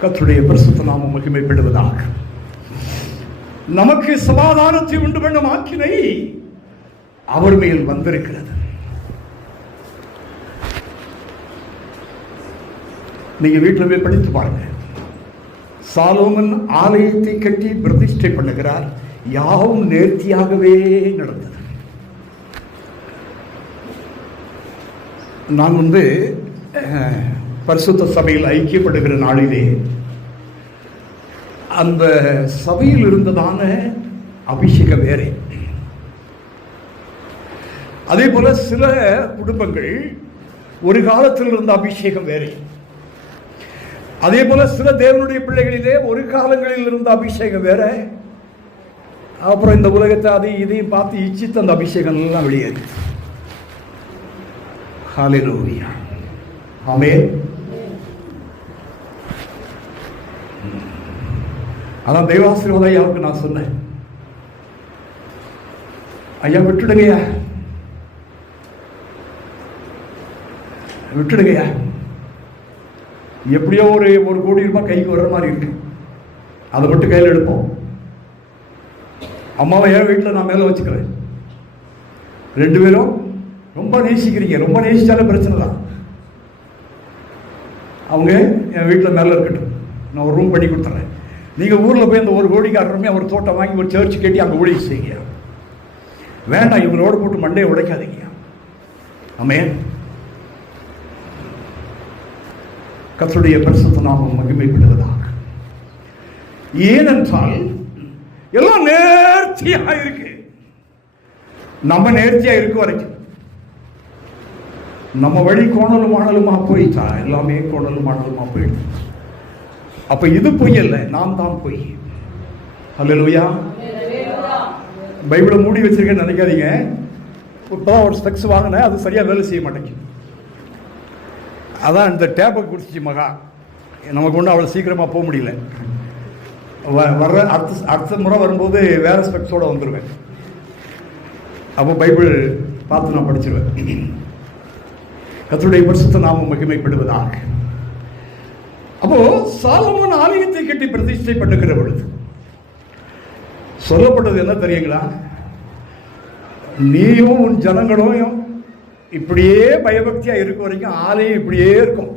கர்த்தருடைய பரிசுத்த நாமம் மகிமைப்படுவதாக. நமக்கு சமாதானத்தை உண்டு பண்ணும் ஆக்கினை அவர் மேல் வந்திருக்கிறது. நீங்க வீட்டில் போய் படித்து பாருங்க. சாலோமன் ஆலயத்தை கட்டி பிரதிஷ்டை பண்ணுகிறார். யாவும் நேர்த்தியாகவே நடந்தது. நான் பரிசுத்த சபையில் ஐக்கியப்படுகிற நாளிலே அந்த சபையில் இருந்ததான அபிஷேகம் வேறே. அதே போல சில குடும்பங்கள் ஒரு காலத்தில் இருந்த அபிஷேகம் வேறே. அதே போல சில தேவனுடைய பிள்ளைகளிலே ஒரு காலங்களில் இருந்த அபிஷேகம் வேற. அப்புறம் இந்த உலகத்தை அதையும் இதையும் பார்த்து இச்சித்து அந்த அபிஷேகம் எல்லாம் வெளியேறி. ஹல்லேலூயா. ஆமென். அதான் தெய்வாசீர்வாதம் ஐயாவுக்கு நான் சொன்னேன், ஐயா விட்டுடுங்கய்யா, விட்டுடுங்கய்யா. எப்படியோ ஒரு கோடி ரூபாய் கைக்கு வர்ற மாதிரி இருக்கு, அதை மட்டும் கையில் எடுப்போம். அம்மாவை என் வீட்டில் நான் மேலே வச்சுக்கிறேன். 2 பேரும் ரொம்ப நேசிக்கிறீங்க, ரொம்ப நேசிச்சாலே பிரச்சனை தான். அவங்க என் வீட்டில் மேலே இருக்கட்டும், நான் ஒரு ரூம் பண்ணி கொடுத்துட்றேன். நீங்கள் ஊரில் போய் அந்த 1 கோடி காட்டுறமே அவர் தோட்டம் வாங்கி ஒரு சர்ச் கட்டி அங்கே ஊழியம் செய்யுங்க. வேண்டாம், இவங்களோட போட்டு மண்டையை உடைக்காதீங்க. ஆமென். கர்த்தருடைய பரிசுத்த நாமம் மகிமைப்படுவதாக. ஏனென்றால் எல்லாம் நேர்த்தியா இருக்கு. நம்ம நேர்த்தியா இருக்க வரைக்கும் நம்ம வழி கோணலும் மாணலுமா போயிட்டா எல்லாமே கோணலும் மாணலுமா போயிடுச்சு. அப்ப இது பொய் அல்ல, நாம் தான் பொய். ஹல்லேலூயா. பைபிளை மூடி வச்சிருக்கேன்னு நினைக்காதீங்க. இப்போதான் ஒரு ஸ்பெக்ஸ் வாங்கினேன், அது சரியா வேலை செய்ய மாட்டேங்குது. அதான் இந்த டேப்பை குடிச்சிச்சு மகா, நமக்கு ஒன்றும் அவ்வளோ சீக்கிரமாக போக முடியல. வர்ற அடுத்த முறை வரும்போது வேற ஸ்பெக்ஸோடு வந்துடுவேன். அப்போ பைபிள் பார்த்து நான் படிச்சிருவேன். கர்த்தருடைய பரிசுத்த நாமம் மகிமைப்படுவதாக. அப்போ சாலமோன் ஆலயத்தை கட்டி பிரதிஷ்டை பண்ணுகிற பொழுது சொல்லப்பட்டது என்ன தெரியுங்களா? நீயும் உன் ஜனங்களும் இப்படியே பயபக்தியா இருக்க வரைக்கும் ஆலயம் இப்படியே இருக்கும்.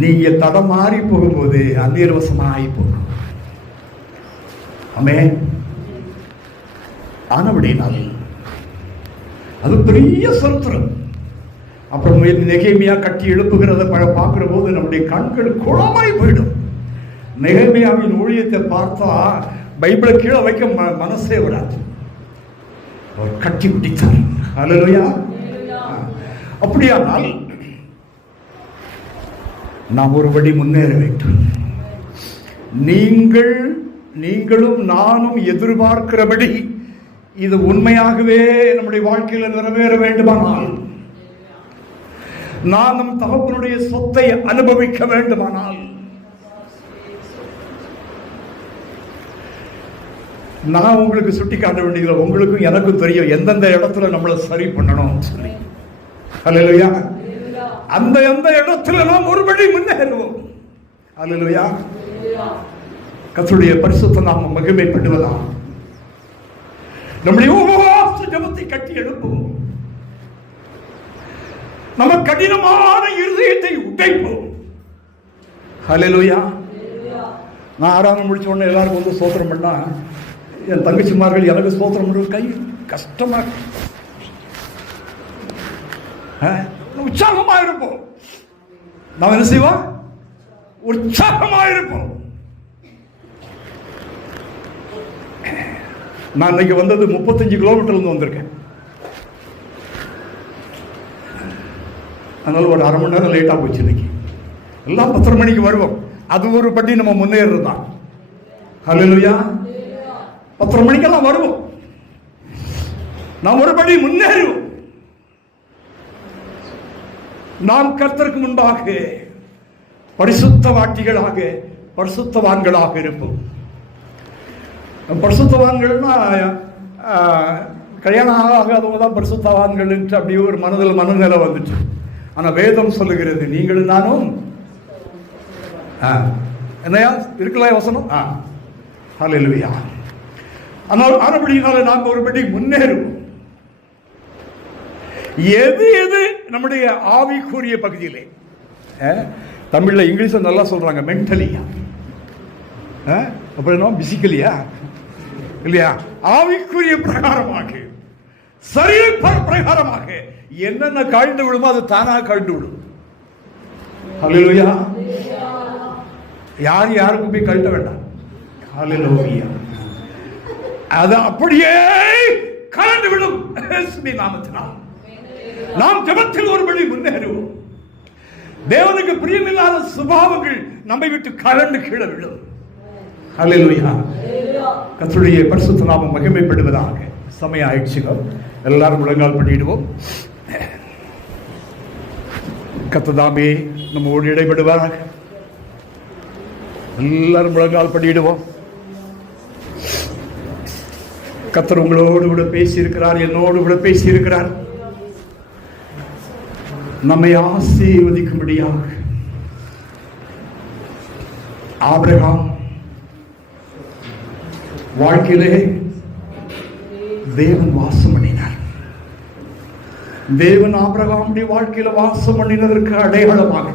நீங்க தடமாறி போகும்போது அந்நியவசமாகி போகும். ஆமென். ஆனபடினால் அது பெரிய சரித்திரம். அப்புறம் நெகேமியா கட்டி எழுப்புகிறத பார்க்கிற போது நம்முடைய கண்கள் குளமாய் போயிடும். நெகேமியாவின் ஊழியத்தை பார்த்தா பைபிளை கீழே வைக்க மனசே விடாது. அவர் கட்டி பிடித்தார். ஹல்லேலூயா. அப்படியானால் நாம் ஒருபடி முன்னேற வேண்டும். நீங்களும் நானும் எதிர்பார்க்கிறபடி இது உண்மையாகவே நம்முடைய வாழ்க்கையில் நிறைவேற வேண்டுமானால், நாம் நம் தகப்பனுடைய சொத்தை அனுபவிக்க வேண்டுமானால், நான் உங்களுக்கு சுட்டி காட்ட வேண்டியது உங்களுக்கும் எனக்கும் தெரியும் எந்தெந்த இடத்துல நம்மளை சரி பண்ணணும் சொல்லி. ஹல்லேலூயா. அந்த எந்த இடத்துல நாம் ஒருபடி முன்னேறுவோம். ஹல்லேலூயா. கர்த்தருடைய பரிசுத்த நாமம் மகிமைப்படுவதா. நம்முடைய உபவாச ஜெபத்தை கட்டி எழுப்புவோம். நம்ம கடினமான இருதயத்தை உடைப்போம். ஹல்லேலூயா. நான் ஆராதனை முடிச்ச உடனே எல்லாரும் வந்து ஸ்தோத்திரம் பண்ணா என் தங்கச்சிமார்கள் எனக்கு ஸ்தோத்திரம் பண்ணுறது கை கஷ்டமா உற்சாகமா இருப்போம். நாம் என்ன செய்வோம்? உற்சாகமா இருப்போம். நான் இன்னைக்கு வந்தது 35 கிலோமீட்டர்ல இருந்து வந்திருக்கேன். அதனால ஒரு அரை மணி நேரம் லேட்டாக போச்சு. இன்னைக்கு எல்லாம் 10:30 மணிக்கு வருவோம். அது ஒரு படி நம்ம முன்னேறது தான். ஹல்லேலூயா. 10:30 மணிக்கெல்லாம் வருவோம். நாம் ஒரு படி முன்னேறுவோம். நாம் கர்த்தருக்கு முன்பாக பரிசுத்தவாட்டிகளாக பரிசுத்தவான்களாக இருப்போம். பரிசுத்தவான்கள்னா கல்யாணம் ஆகாதவங்க தான் பரிசுத்தவான்கள் அப்படியே ஒரு மனநிலை வந்துச்சு. ஆனால் வேதம் சொல்லுகிறது நீங்களும் நானும் என்னையா இருக்கலாம் வசனம். ஹல்லேலூயா. ஆனால் ஆனபடியினால நாம் ஒருபடி முன்னேறுவோம். எது நம்முடைய ஆவிக்குரிய பகுதியிலே, தமிழ்ல இங்கிலீஷ்ல நல்லா சொல்றாங்க மென்டலியா, அப்புறம் என்ன பிசிக்கலியா இல்லையா, ஆவிக்குரிய பிரகாரமாக சரீர பிரகாரமாக என்னென்ன கழிந்து விடுமோ அது தானாக கழிந்து விடும். ஹல்லேலூயா. யாருக்கும் போய் கழட்ட வேண்டாம். ஹல்லேலூயா. அது அப்படியே கலந்து விடும் நாமத்தினால். நாம் ஜெபத்தில் ஒருபடி முன்னேறுவோம். தேவனுக்கு பிரியமில்லாத சுபாவங்கள் நம்மை விட்டு கலந்து கீழே விடும். ஹல்லேலூயா. கர்த்தருடைய பரிசுத்த நாமம் மகிமைப்படுவதாக. சமயம் ஆயிடுச்சுங்க. எல்லாரும் முழங்கால் பண்ணிடுவோம். கர்த்ததாமே நம்மோடு இடைபடுவாராக. எல்லாரும் முழங்கால் பண்ணிடுவோம். கர்த்தர் உங்களோடு கூட பேசி இருக்கிறார், என்னோடு கூட பேசி இருக்கிறார். நம்மை ஆசீர்வதிக்கும்படியாக ஆபிரகாம் வாழ்க்கையிலே தேவன் வாசம் பண்ணினார். தேவன் ஆபிரகாமுடைய வாழ்க்கையில வாசம் பண்ணினதற்கு அடையாளமாக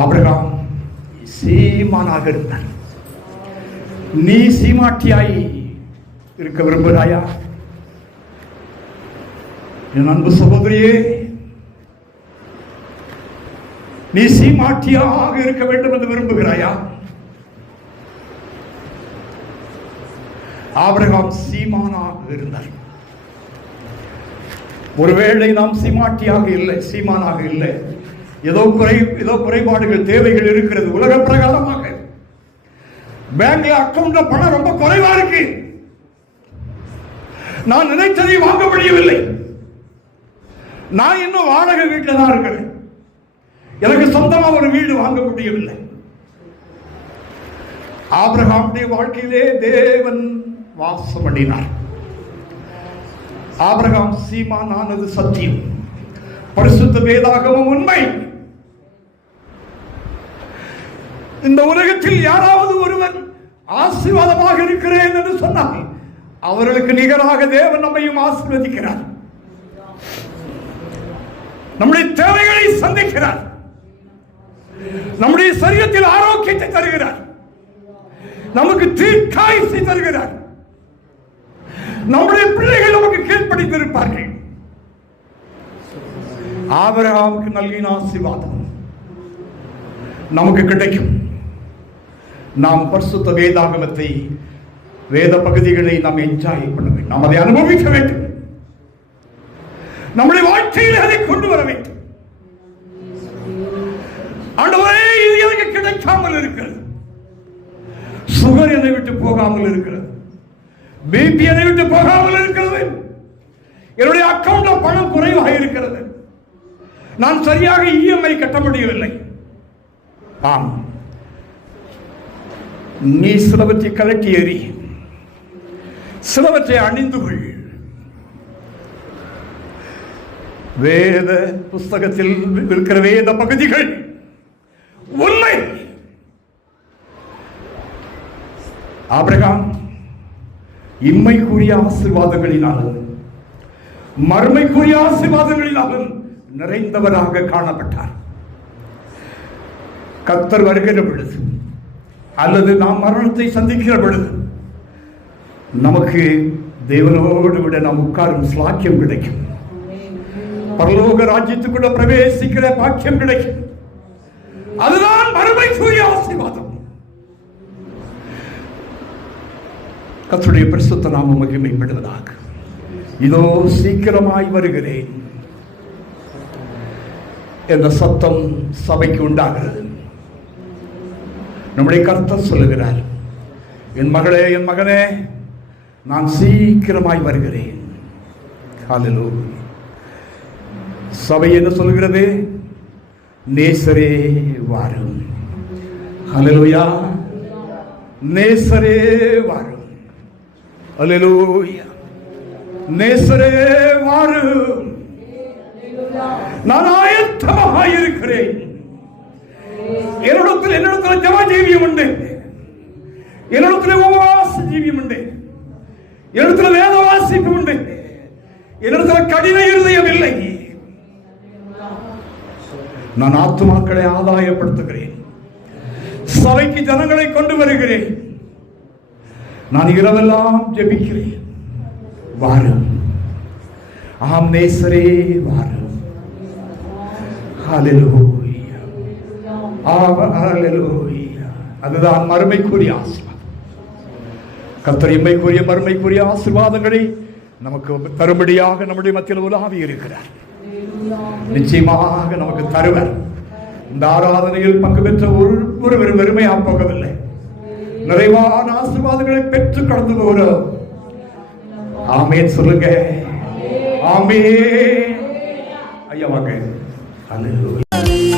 ஆபிரகாம் சீமானாக இருந்தார். நீ சீமாட்டியாய் இருக்க விரும்புகிறாயா? என் அன்பு சகோதரியே, நீ சீமாட்டியாக இருக்க வேண்டும் என்று விரும்புகிறாயா? ஆபிரகாம் சீமானாக இருந்தார். ஒருவேளை நாம் சீமாட்டியாக இல்லை, சீமானாக இல்லை, ஏதோ குறைபாடுகள் தேவைகள் இருக்கிறது. உலக பிரகாரமாக பேங்க்ல அக்கவுண்ட்ல பணம் ரொம்ப குறைவா இருக்கு, நான் நினைத்ததை வாங்க முடியவில்லை, நான் இன்னும் வாடகை வீட்டில் தான் இருக்கிறேன், எனக்கு சொந்தமா ஒரு வீடு வாங்க முடியவில்லை. ஆபிரகாமுடைய வாழ்க்கையிலே தேவன் வாசம் பண்ணினார். ஆபிரகாம் சீமானானது சத்தியம், பரிசுத்த வேதாகமம் உண்மை. இந்த உலகத்தில் யாராவது ஒருவன் ஆசீர்வாதமாக இருக்கிறேன் என்று சொன்னால் அவர்களுக்கு நிகராக தேவன் நம்மையும் ஆசீர்வதிக்கிறார். நம்முடைய தேவைகளை சந்திக்கிறார், நம்முடைய சரீரத்தில் ஆரோக்கியத்தை தருகிறார், நமக்கு தீர்க்காயுசை தருகிறார், நம்முடைய பிள்ளைகள் நமக்கு கீழ்ப்படித்திருப்பார்கள். ஆபிரகாமுக்கு நல்கின ஆசீர்வாதம் நமக்கு கிடைக்கும். நாம் பரிசுத்த வேதாகமத்தை, வேத பகுதிகளை நாம் என்ஜாய் பண்ண வேண்டும், நாம் அதை அனுபவிக்க வேண்டும், நம்முடைய வாழ்க்கையில் அதை கொண்டு வர வேண்டும். ஆண்டவரே, இது எனக்கு கிடைக்காமல் இருக்கிறது, சுகர் என்னை விட்டு போகாமல் இருக்கிறது, பிபி என்னை விட்டு போகாமல் இருக்கிறது, என்னுடைய அக்கவுண்ட்ல பணம் குறைவாக இருக்கிறது, நான் சரியாக இஎம்ஐ கட்ட முடியவில்லை. ஆம், நீ சிலவற்றை கலட்டி ஏறி சிலவற்றை அணிந்து கொள். வேத புஸ்தகத்தில் இருக்கிற வேத பகுதிகள் உண்மை. ஆபிரகாம் இம்மைக்குரிய ஆசீர்வாதங்களினாலும் மறுமைக்குரிய ஆசீர்வாதங்களினாலும் நிறைந்தவராக காணப்பட்டார். கர்த்தர் வருகிற பொழுது அல்லது நாம் மரணத்தை சந்திக்கிற பொழுது நமக்கு தேவனோடு விட நாம் உட்காரும் ஸ்லாக்கியம் கிடைக்கும். பரலோக ராஜ்யத்துக்குள்ள பிரவேசிக்கிற பாக்கியம் கிடைக்கும். அதுதான் மறுமைக்குரிய ஆசீர்வாதம். கர்த்தருடைய பரிசுத்த நாமம் மகிமைப்படுவதாக. இதோ சீக்கிரமாய் வருகிறேன் என்ற சத்தம் சபைக்கு உண்டாகிறது. நம்முடைய கர்த்தர் சொல்லுகிறார், என் மகளே, என் மகனே, நான் சீக்கிரமாய் வருகிறேன். ஹல்லேலூயா. சபை என்ன சொல்கிறது? நேசரே வாரும். ஹல்லேலூயா. நேசரே வாரும். ஹல்லேலூயா. நேசரே வாரும். நான் ஆயத்தமாக இருக்கிறேன். என்னிடத்தில் ஜப ஜீவியம் உண்டு, என்னிடத்தில் உபவாச ஜீவியம் உண்டு, என்னிடத்தில் வேத வாசிப்பு உண்டு, என்னிடத்தில் கடின இருதயம் இல்லை. நான் ஆத்துமாக்களை ஆதாயப்படுத்துகிறேன், சபைக்கு ஜனங்களை கொண்டு வருகிறேன். நான் இரவெல்லாம் ஜெபிக்கிறேன். வாரும். ஆம் நேசரே வாரும். ஹல்லேலூயா. ஹல்லேலூயா. அதுதான் மறுமைக்குரிய ஆசீர்வாதம். கர்த்தர் இம்மைக்குரிய மறுமைக்குரிய ஆசீர்வாதங்களை நமக்கு தரும்படியாக நம்முடைய மத்தியில் உலாவி இருக்கிறார். நிச்சயமாக நமக்கு தருவார். இந்த ஆராதனையில் பங்கு பெற்ற ஒருவரும் வெறுமையாக போகவில்லை. நிறைவான ஆசீர்வாதங்களை பெற்று கடந்து போகிறோம். ஆமென் சொல்லுங்க. ஆமென். ஐயா வாங்க. ஹல்லேலூயா.